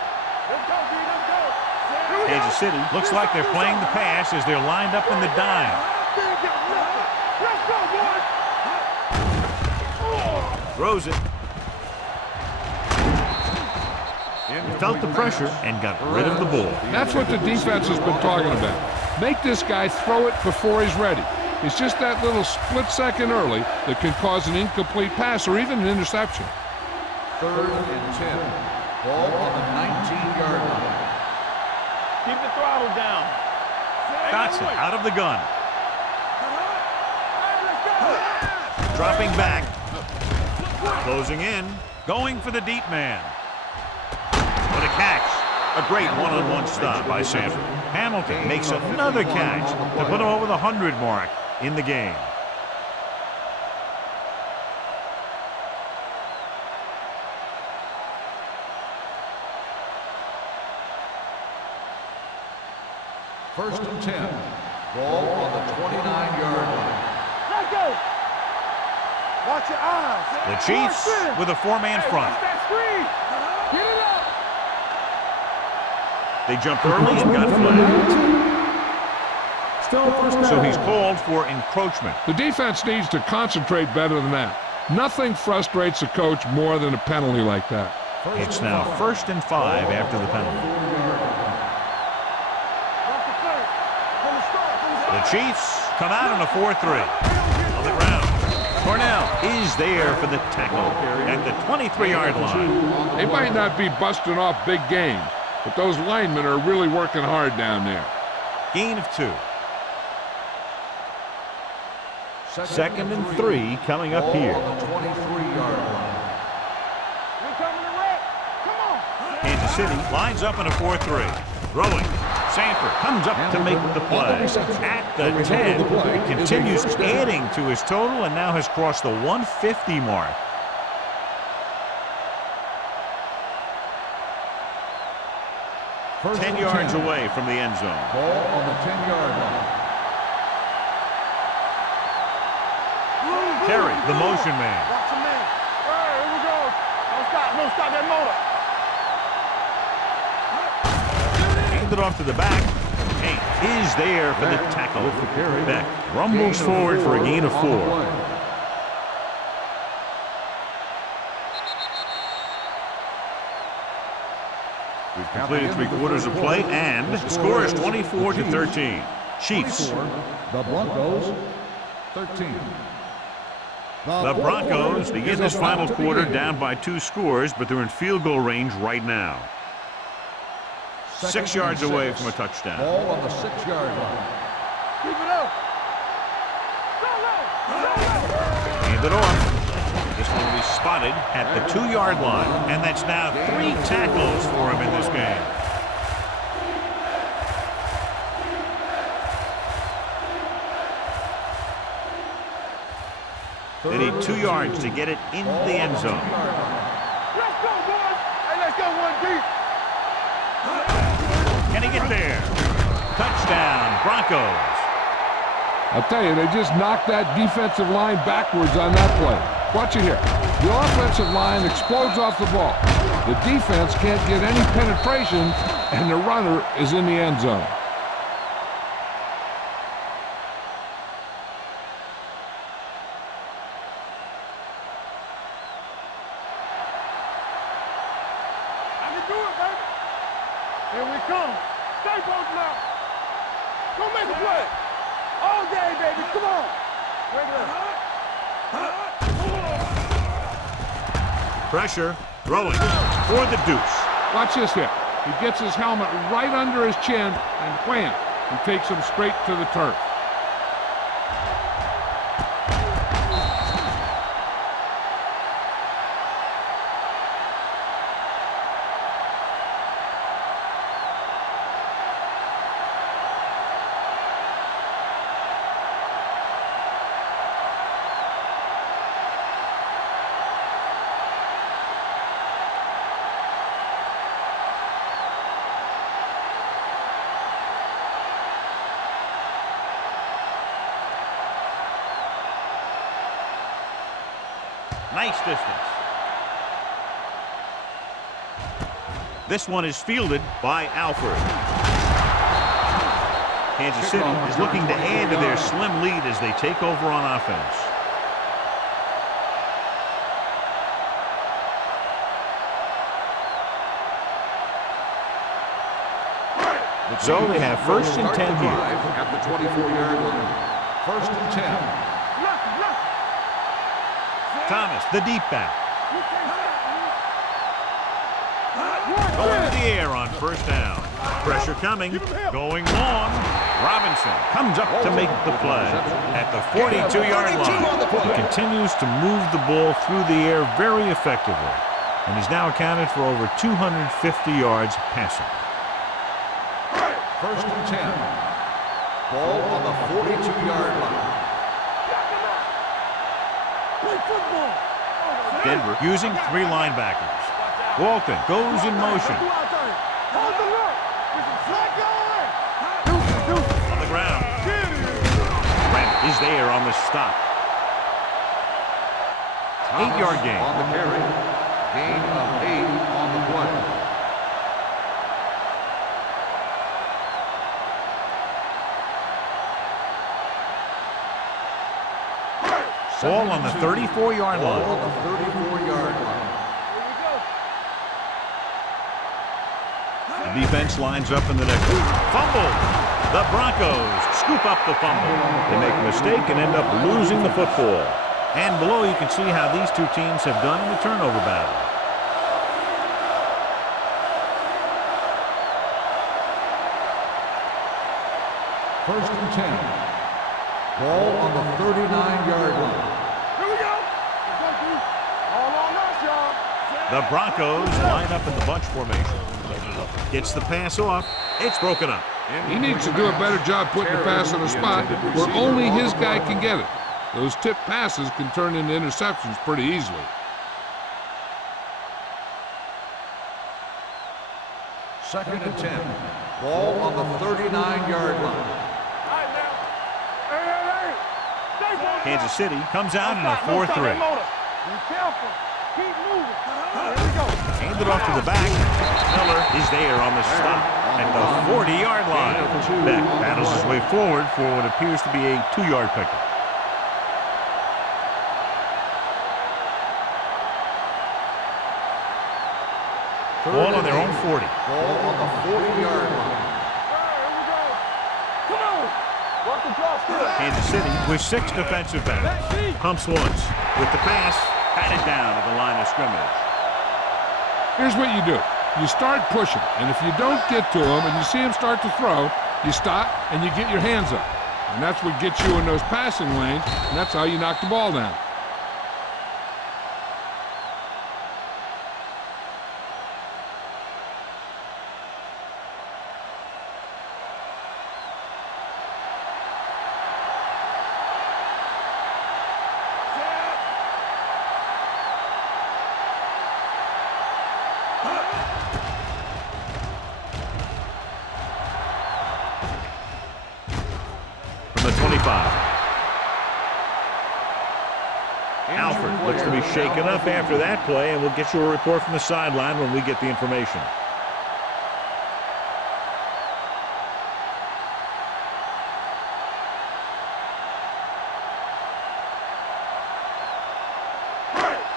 Let's go, D, let's go. Here we go. Kansas City looks like they're playing the pass as they're lined up in the dime. Let's go, boys. Throws it. He felt the pressure and got rid of the ball. That's what the defense has been talking about. Make this guy throw it before he's ready. It's just that little split second early that can cause an incomplete pass or even an interception. Third and 10. Ball on the 19-yard line. Keep the throttle down. Dotson out of the gun. Dropping back. Closing in. Going for the deep man. What a catch. A great one-on-one stop by Sanford. Hamilton makes another catch to put him over the 100 mark in the game. First and 10. Ball on the 29-yard line. Let's go. Watch your eyes. The Chiefs with a 4-man front. Watch that screen. Get it up. They jumped early and got flagged. Still first down. So he's called for encroachment. The defense needs to concentrate better than that. Nothing frustrates a coach more than a penalty like that. It's now 1st and 5 after the penalty. Watch the play. From the start. The Chiefs come out in a 4-3. On the ground. Cornell is there for the tackle at the 23-yard line. They might not be busting off big games, but those linemen are really working hard down there. Gain of 2. Second and 3 coming up here. Ball on the 23-yard line. We're coming to wreck. Come on. Kansas City lines up in a 4-3. Throwing. Sanford comes up to make the play. At the 10, continues adding to his total and now has crossed the 150 mark. First 10 and yards 10. away from the end zone. Ball on the 10-yard line. Terry, the motion man. Watch him in. Hey, here we go. Don't stop that motor. Hand it off to the back. Hank is there for the tackle. With the carry. Beck rumbles forward for a gain of 4. We've completed 3/4 of play, and the score is 24-13. Chiefs. 24, the Broncos, 13. The Broncos begin this final quarter down by 2 scores, but they're in field goal range right now. 6 yards away from a touchdown. Ball on the 6-yard line. Keep it up. Hand it off. This one will be spotted at the 2-yard line, and that's now 3 tackles for him in this game. They need 2 yards to get it in the end zone. Let's go, boys. Hey, let's go one deep. Can he get there? Touchdown, Broncos. I'll tell you, they just knocked that defensive line backwards on that play. Watch it here. The offensive line explodes off the ball. The defense can't get any penetration, and the runner is in the end zone. I can do it, baby. Here we come. Stay both now. Go make a play. All day, baby. Come on. Break it up. Pressure, throwing for the deuce. Watch this here. He gets his helmet right under his chin, and wham, he takes him straight to the turf. Nice distance. This one is fielded by Alford. Kansas City is looking to add to their slim lead as they take over on offense. So they have first and 10 here. At the 24-yard line. First and 10. Thomas, the deep back. Going to the air on first down. Pressure coming. Going long. Robinson comes up to make the play at the 42-yard line. He continues to move the ball through the air very effectively, and he's now accounted for over 250 yards passing. First and 10. Ball on the 42-yard line. Denver using 3 linebackers. Walton goes in motion. On the ground. Brent is there on the stop. 8-yard gain. On the carry. Gain of 8 on the play. Ball on the 34-yard Ball line. on the 34-yard line. The defense lines up in the next. Fumble. The Broncos scoop up the fumble. They make a mistake and end up losing the football. And below you can see how these two teams have done in the turnover battle. First and 10. Ball on the 39-yard line. Here we go. All on us, y'all. The Broncos line up in the bunch formation. Gets the pass off. It's broken up. He needs to do a better job putting the pass in a spot where only his guy can get it. Those tip passes can turn into interceptions pretty easily. Second and 10. Ball on the 39-yard line. Kansas City comes out in a 4-3. Be careful. Keep moving. Here we go. Hand it off to the back. Miller is there on the stop at the 40-yard line. Beck battles his way forward for what appears to be a 2-yard pickup. Ball on their own 40. Ball on the 40-yard line. Here we go. Come on. Work the draw still. Kansas City with 6 defensive backs. Humps once. With the pass, patted down at the line of scrimmage. Here's what you do. You start pushing, and if you don't get to him and you see him start to throw, you stop and you get your hands up. And that's what gets you in those passing lanes, and that's how you knock the ball down. From the 25. Alford looks to be shaken up after that play, and we'll get you a report from the sideline when we get the information.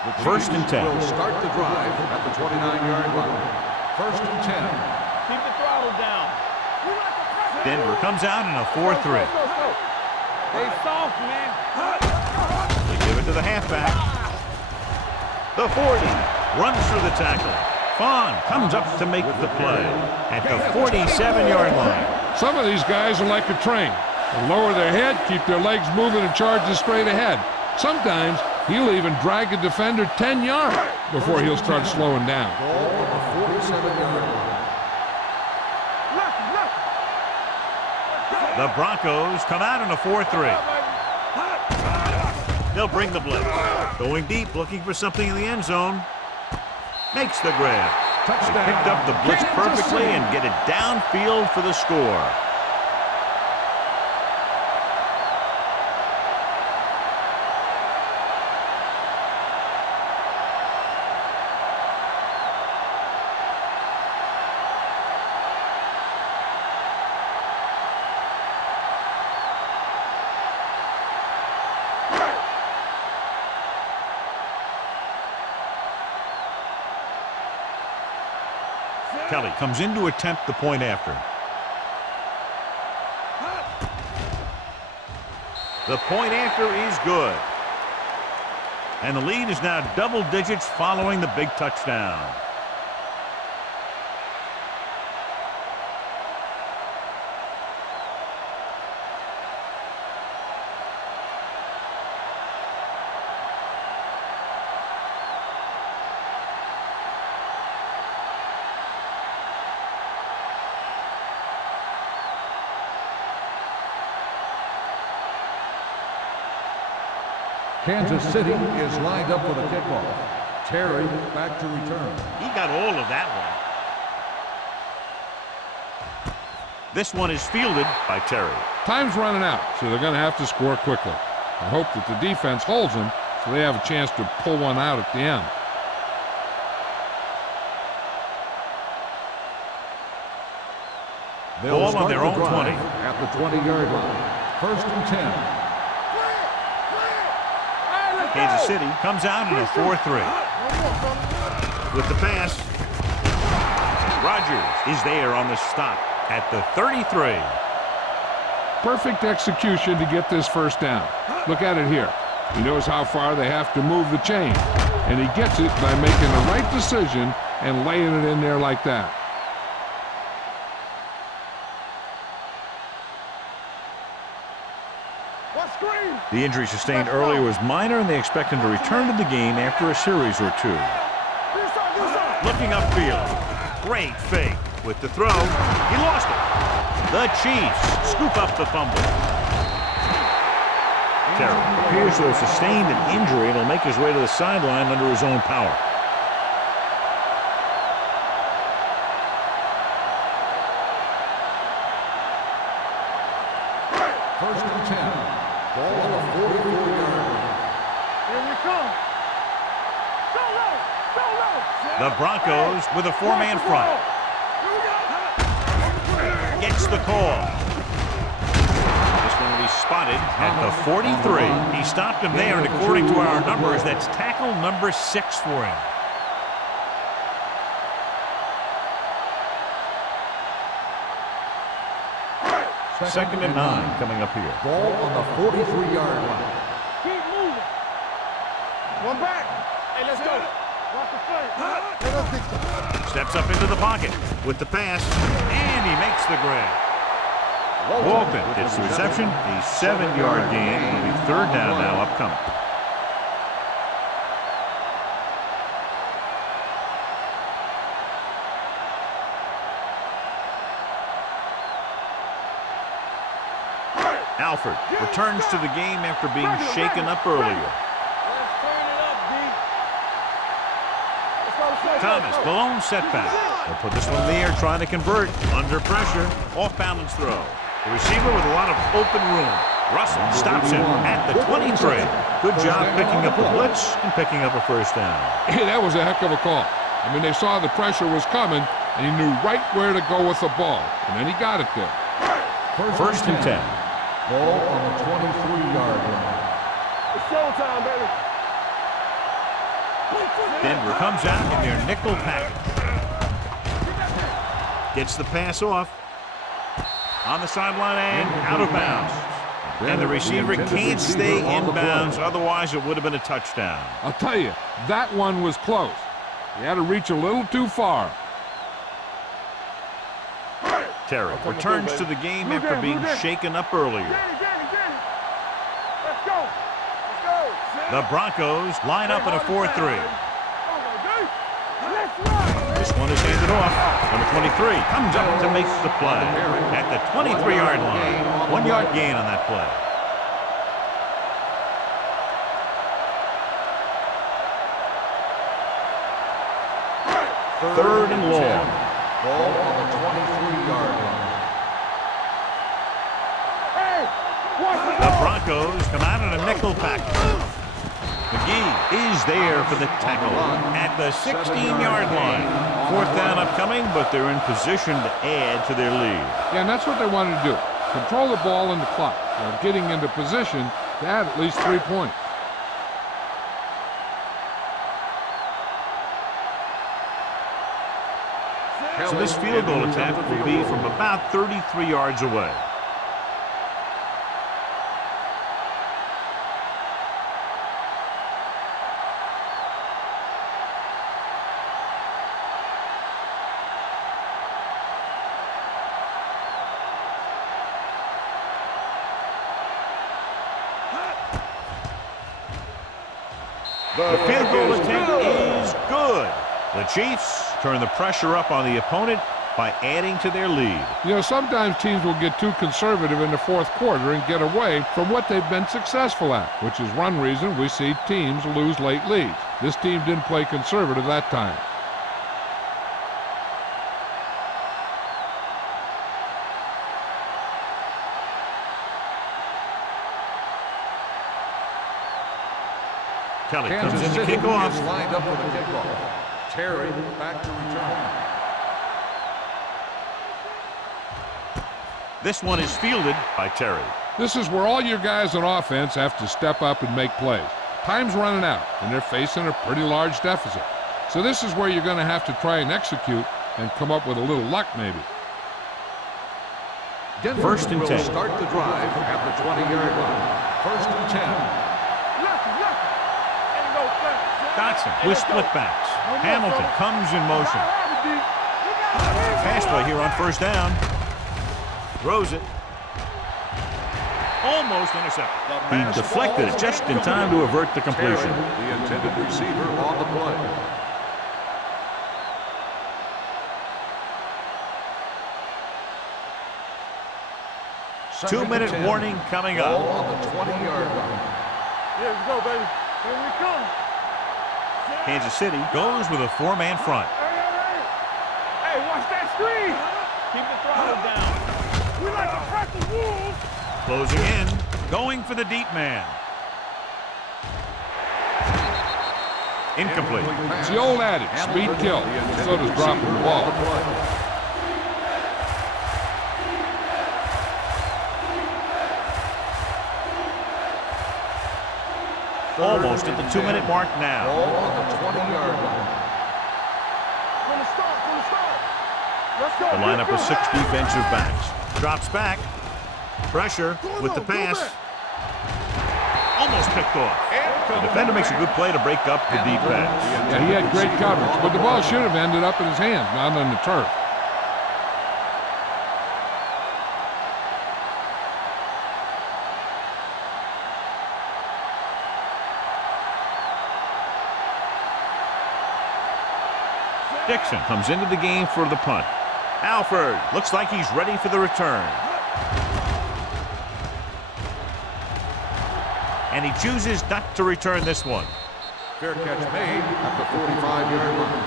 The First and 10. Will start the drive at the 29-yard line. First and 10. Keep the throttle down. Denver comes out in a 4-3. Stay soft, man. They give it to the halfback. The 40 runs through the tackle. Fawn comes up to make the play at the 47-yard line. Some of these guys are like a train. They lower their head, keep their legs moving, and charge straight ahead. Sometimes he'll even drag a defender 10 yards before he'll start slowing down. Ball on the 47-yard line. The Broncos come out in a 4-3. They'll bring the blitz. Going deep, looking for something in the end zone. Makes the grab. They picked up the blitz perfectly and get it downfield for the score. Kelly comes in to attempt the point after. The point after is good. And the lead is now double digits following the big touchdown. Kansas City is lined up for the kickoff. Terry back to return. He got all of that one. This one is fielded by Terry. Time's running out, so they're going to have to score quickly. I hope that the defense holds them so they have a chance to pull one out at the end. They'll Ball on their own 20. At the 20-yard line. First and 10. Kansas City comes out in a 4-3. With the pass, Rodgers is there on the stop at the 33. Perfect execution to get this first down. Look at it here. He knows how far they have to move the chain, and he gets it by making the right decision and laying it in there like that. The injury sustained earlier was minor, and they expect him to return to the game after a series or two. Looking upfield. Great fake. With the throw, he lost it. The Chiefs scoop up the fumble. Terry appears to have sustained an injury and will make his way to the sideline under his own power. we come. The Broncos with a four-man front. Gets the call. This one will be spotted at the 43. He stopped him there, and according to our numbers, that's tackle number 6 for him. Second and 9 coming up here. Ball on the 43-yard line. Keep moving. One back. Hey, let's go. Watch the play. Steps up into the pocket with the pass, and he makes the grab. Walton gets the reception. A 7-yard gain. It'll be third down now upcoming. Alford returns to the game after being shaken up earlier. Let's turn it up, D. Let's go. Thomas, the lone setback. They'll put this one in the air, trying to convert. Under pressure, off balance throw. The receiver with a lot of open room. Russell stops him at the 23. Good job picking up the blitz and picking up a first down. Hey, that was a heck of a call. I mean, they saw the pressure was coming, and he knew right where to go with the ball, and then he got it there. First and 10. Ball on the 23-yard line. It's showtime, baby. Denver comes out in their nickel package. Gets the pass off. On the sideline and out of bounds. And the receiver can't stay in bounds, otherwise it would have been a touchdown. I'll tell you, that one was close. He had to reach a little too far. Terry returns to the game after being shaken up earlier. Let's go. Let's go. The Broncos line up in a 4-3. Let's run. This one is handed off. Number 23 comes up to make the play at the 23-yard line. 1-yard gain on that play. Third and long. Ball on the 23-yard line. Hey, watch the The ball. Broncos come out in a nickel package. McGee is there for the tackle at the 16-yard line. Fourth down upcoming, but they're in position to add to their lead. Yeah, and that's what they wanted to do. Control the ball and the clock while getting into position to add at least 3 points. So this field goal attempt will be from about 33 yards away. The field goal attempt is good. The Chiefs turn the pressure up on the opponent by adding to their lead. You know, sometimes teams will get too conservative in the fourth quarter and get away from what they've been successful at, which is one reason we see teams lose late leads. This team didn't play conservative that time. Kelly comes Kansas in to City kick off. is lined up for the kickoff. Terry back to return. This one is fielded by Terry. This is where all your guys on offense have to step up and make plays. Time's running out, and they're facing a pretty large deficit. So this is where you're going to have to try and execute and come up with a little luck maybe. Denver First and will 10. start the drive at the 20-yard line. First and 10. Dotson with split backs. Hamilton comes in motion. Pass play here on first down. Throws it. Almost intercepted. He deflected it just in time to avert the completion. Terry, the intended receiver on the play. Two-minute warning coming up. Ball on the 20-yard line. Here we go, baby. Here we come. Kansas City goes with a four-man front. Hey, watch that screen. Keep the throttle down. We like to press the wolves. Closing in, going for the deep man. Incomplete. It's the old adage, speed kills. So does dropping the ball. Almost at the 2-minute mark now. Ball on the 20-yard line. From the start, from the start. Let's go. The lineup of 6 defensive backs. Drops back. Pressure with the pass. Almost picked off. The defender makes a good play to break up the deep pass. Yeah, he had great coverage, but the ball should have ended up in his hands, not on the turf. Dixon comes into the game for the punt. Alford looks like he's ready for the return. And he chooses not to return this one. Fair catch made at the 45-yard line.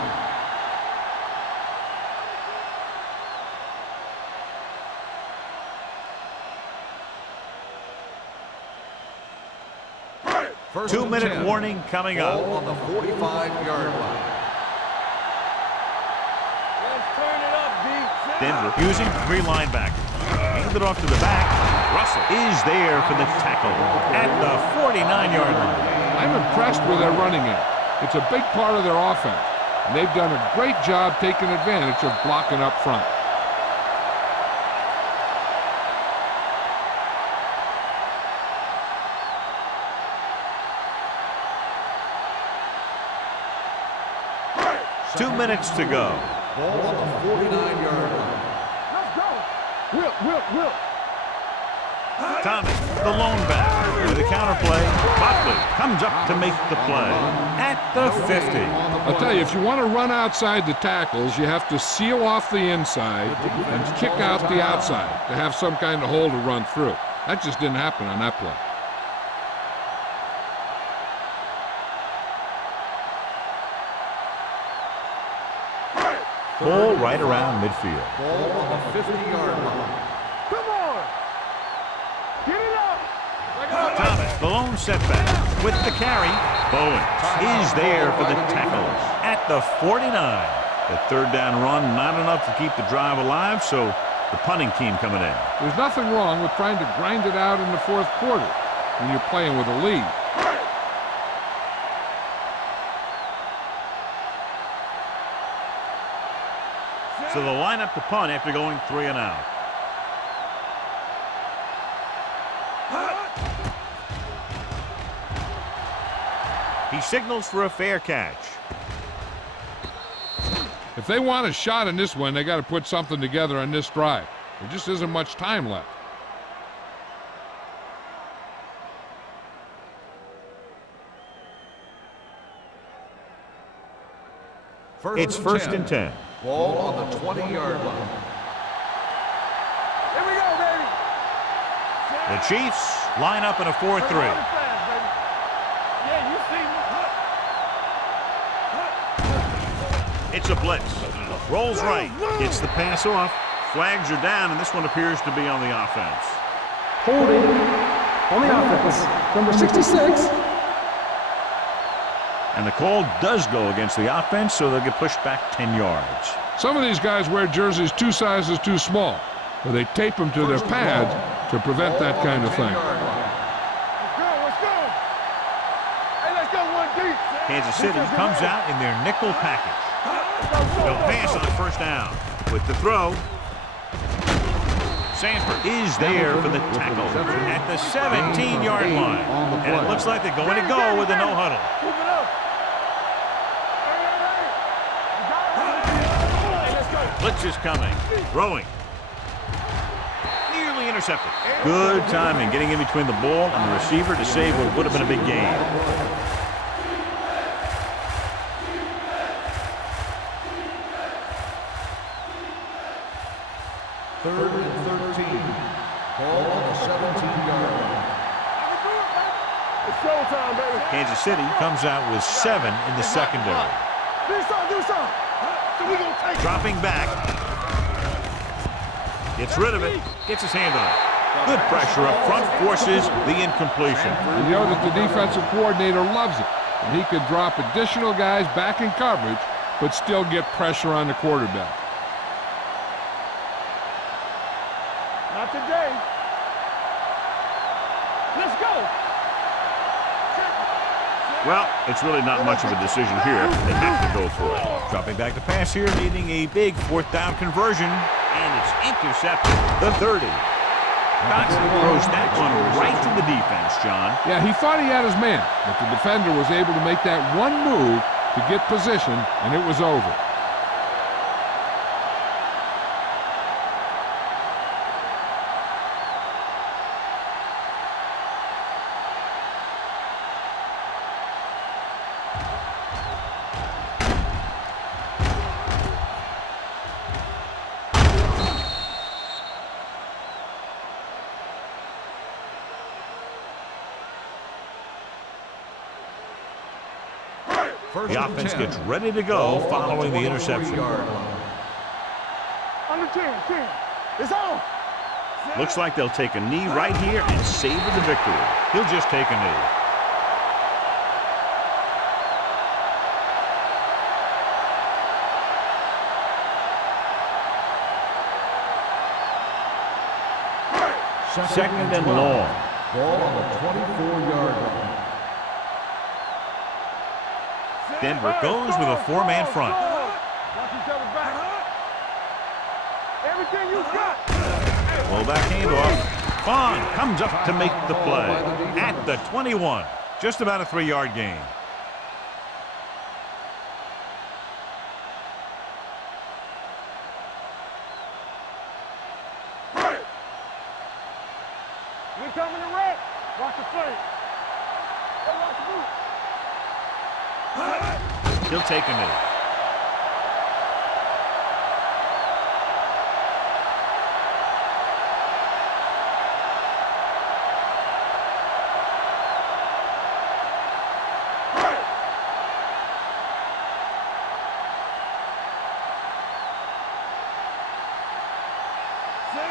First 2-minute warning coming up. Ball on the 45-yard line. Let's turn it up, D. Denver using 3 linebackers. Hand it off to the back. Russell is there for the tackle at the 49-yard line. I'm impressed with their running game. It's a big part of their offense, and they've done a great job taking advantage of blocking up front. Two minutes to go. Ball on the 49-yard line. Let's go. Whip. Thomas, the lone back. With a counter play, Buckley comes up to make the play at the 50. I'll tell you, if you want to run outside the tackles, you have to seal off the inside and kick out the outside to have some kind of hole to run through. That just didn't happen on that play. Ball right around midfield. Ball on the 50-yard line. Come on. Get it up. Thomas, the lone setback with the carry. Bowen is there for the tackle at the 49. The third down run, not enough to keep the drive alive, so the punting team coming in. There's nothing wrong with trying to grind it out in the fourth quarter when you're playing with a lead. So the lineup to punt after going 3 and out. He signals for a fair catch. If they want a shot in this one, they got to put something together on this drive. There just isn't much time left. It's first and 10. Ball on the 20-yard line. Here we go, baby. The Chiefs line up in a 4-3. Yeah, you see me. It's a blitz. Rolls right. Gets the pass off. Flags are down, and this one appears to be on the offense. Holding on the offense. Number 66. And the call does go against the offense, so they'll get pushed back 10 yards. Some of these guys wear jerseys 2 sizes too small, or they tape them to their pads to prevent that kind of thing. Let's go. Hey, let's go 1 deep. Kansas City comes out in their nickel package. They'll pass on first down. With the throw, Sanford is there for the tackle at the 17-yard line. And it looks like they're going to go with a no-huddle. Keep it up. Hey, let's go. Blitz is coming. Throwing. Nearly intercepted. Good timing getting in between the ball and the receiver to save what would have been a big gain. Third and 13. Ball on the 17-yard line. It's showtime, baby. Kansas City comes out with 7 in the secondary. Do something. So we gonna take it. Dropping back. Gets rid of it. Gets his hand on it. Good pressure up front forces the incompletion. You know that the defensive coordinator loves it. and he could drop additional guys back in coverage, but still get pressure on the quarterback. Not today. Let's go. Well, it's really not much of a decision here. They have to go for it. Dropping back to pass here, needing a big fourth down conversion, and it's intercepted. The 30. Johnson throws that one right to the defense, John. Yeah, he thought he had his man, but the defender was able to make that one move to get position, and it was over. The offense gets ready to go following the interception. Under 10. It's on. Looks like they'll take a knee right here and savor the victory. He'll just take a knee. Second and long. Ball on the 24-yard line. Denver goes with a four-man front. Watch each other back. Everything you got. Fullback handoff. Vaughn comes up to make the play at the 21. Just about a 3-yard gain. We coming to wreck. Watch the play. Watch the move. He'll take a knee.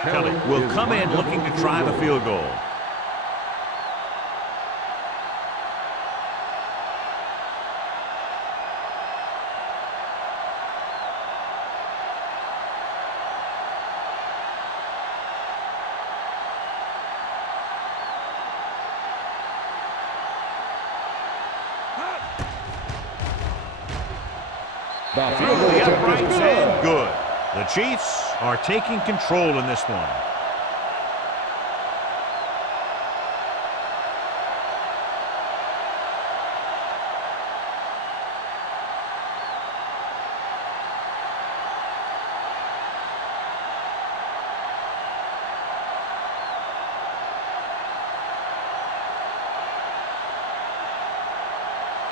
Kelly will come in looking to try the field goal. The Through the uprights and good. The Chiefs are taking control in this one.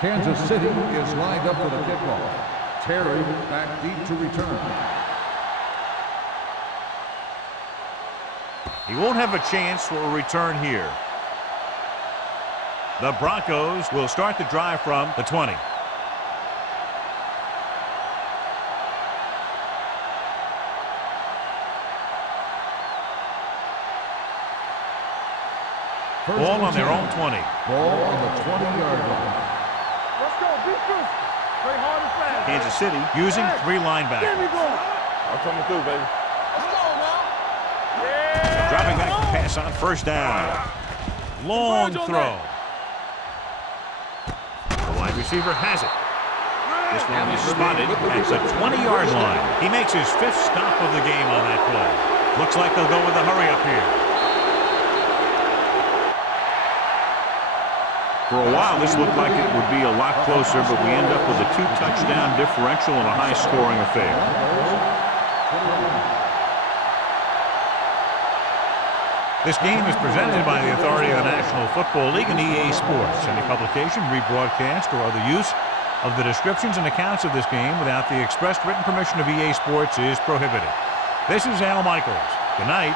Kansas City is lined up for the kickoff. Terry back deep to return. He won't have a chance for a return here. The Broncos will start the drive from the 20. Ball on their own 20. Ball on the 20-yard line. Let's go. Be true. Play hard and fast. Kansas City using 3 Get me linebackers. going. I'm coming through, baby. Let's go, man. Yeah. Dropping back to pass on first down. Long throw. The wide receiver has it. This one is spotted at the 20-yard line. He makes his 5th stop of the game on that play. Looks like they'll go with a hurry up here. For a while, this looked like it would be a lot closer, but we end up with a 2-touchdown differential and a high-scoring affair. This game is presented by the authority of the National Football League and EA Sports. Any publication, rebroadcast, or other use of the descriptions and accounts of this game without the expressed written permission of EA Sports is prohibited. This is Al Michaels. Good night.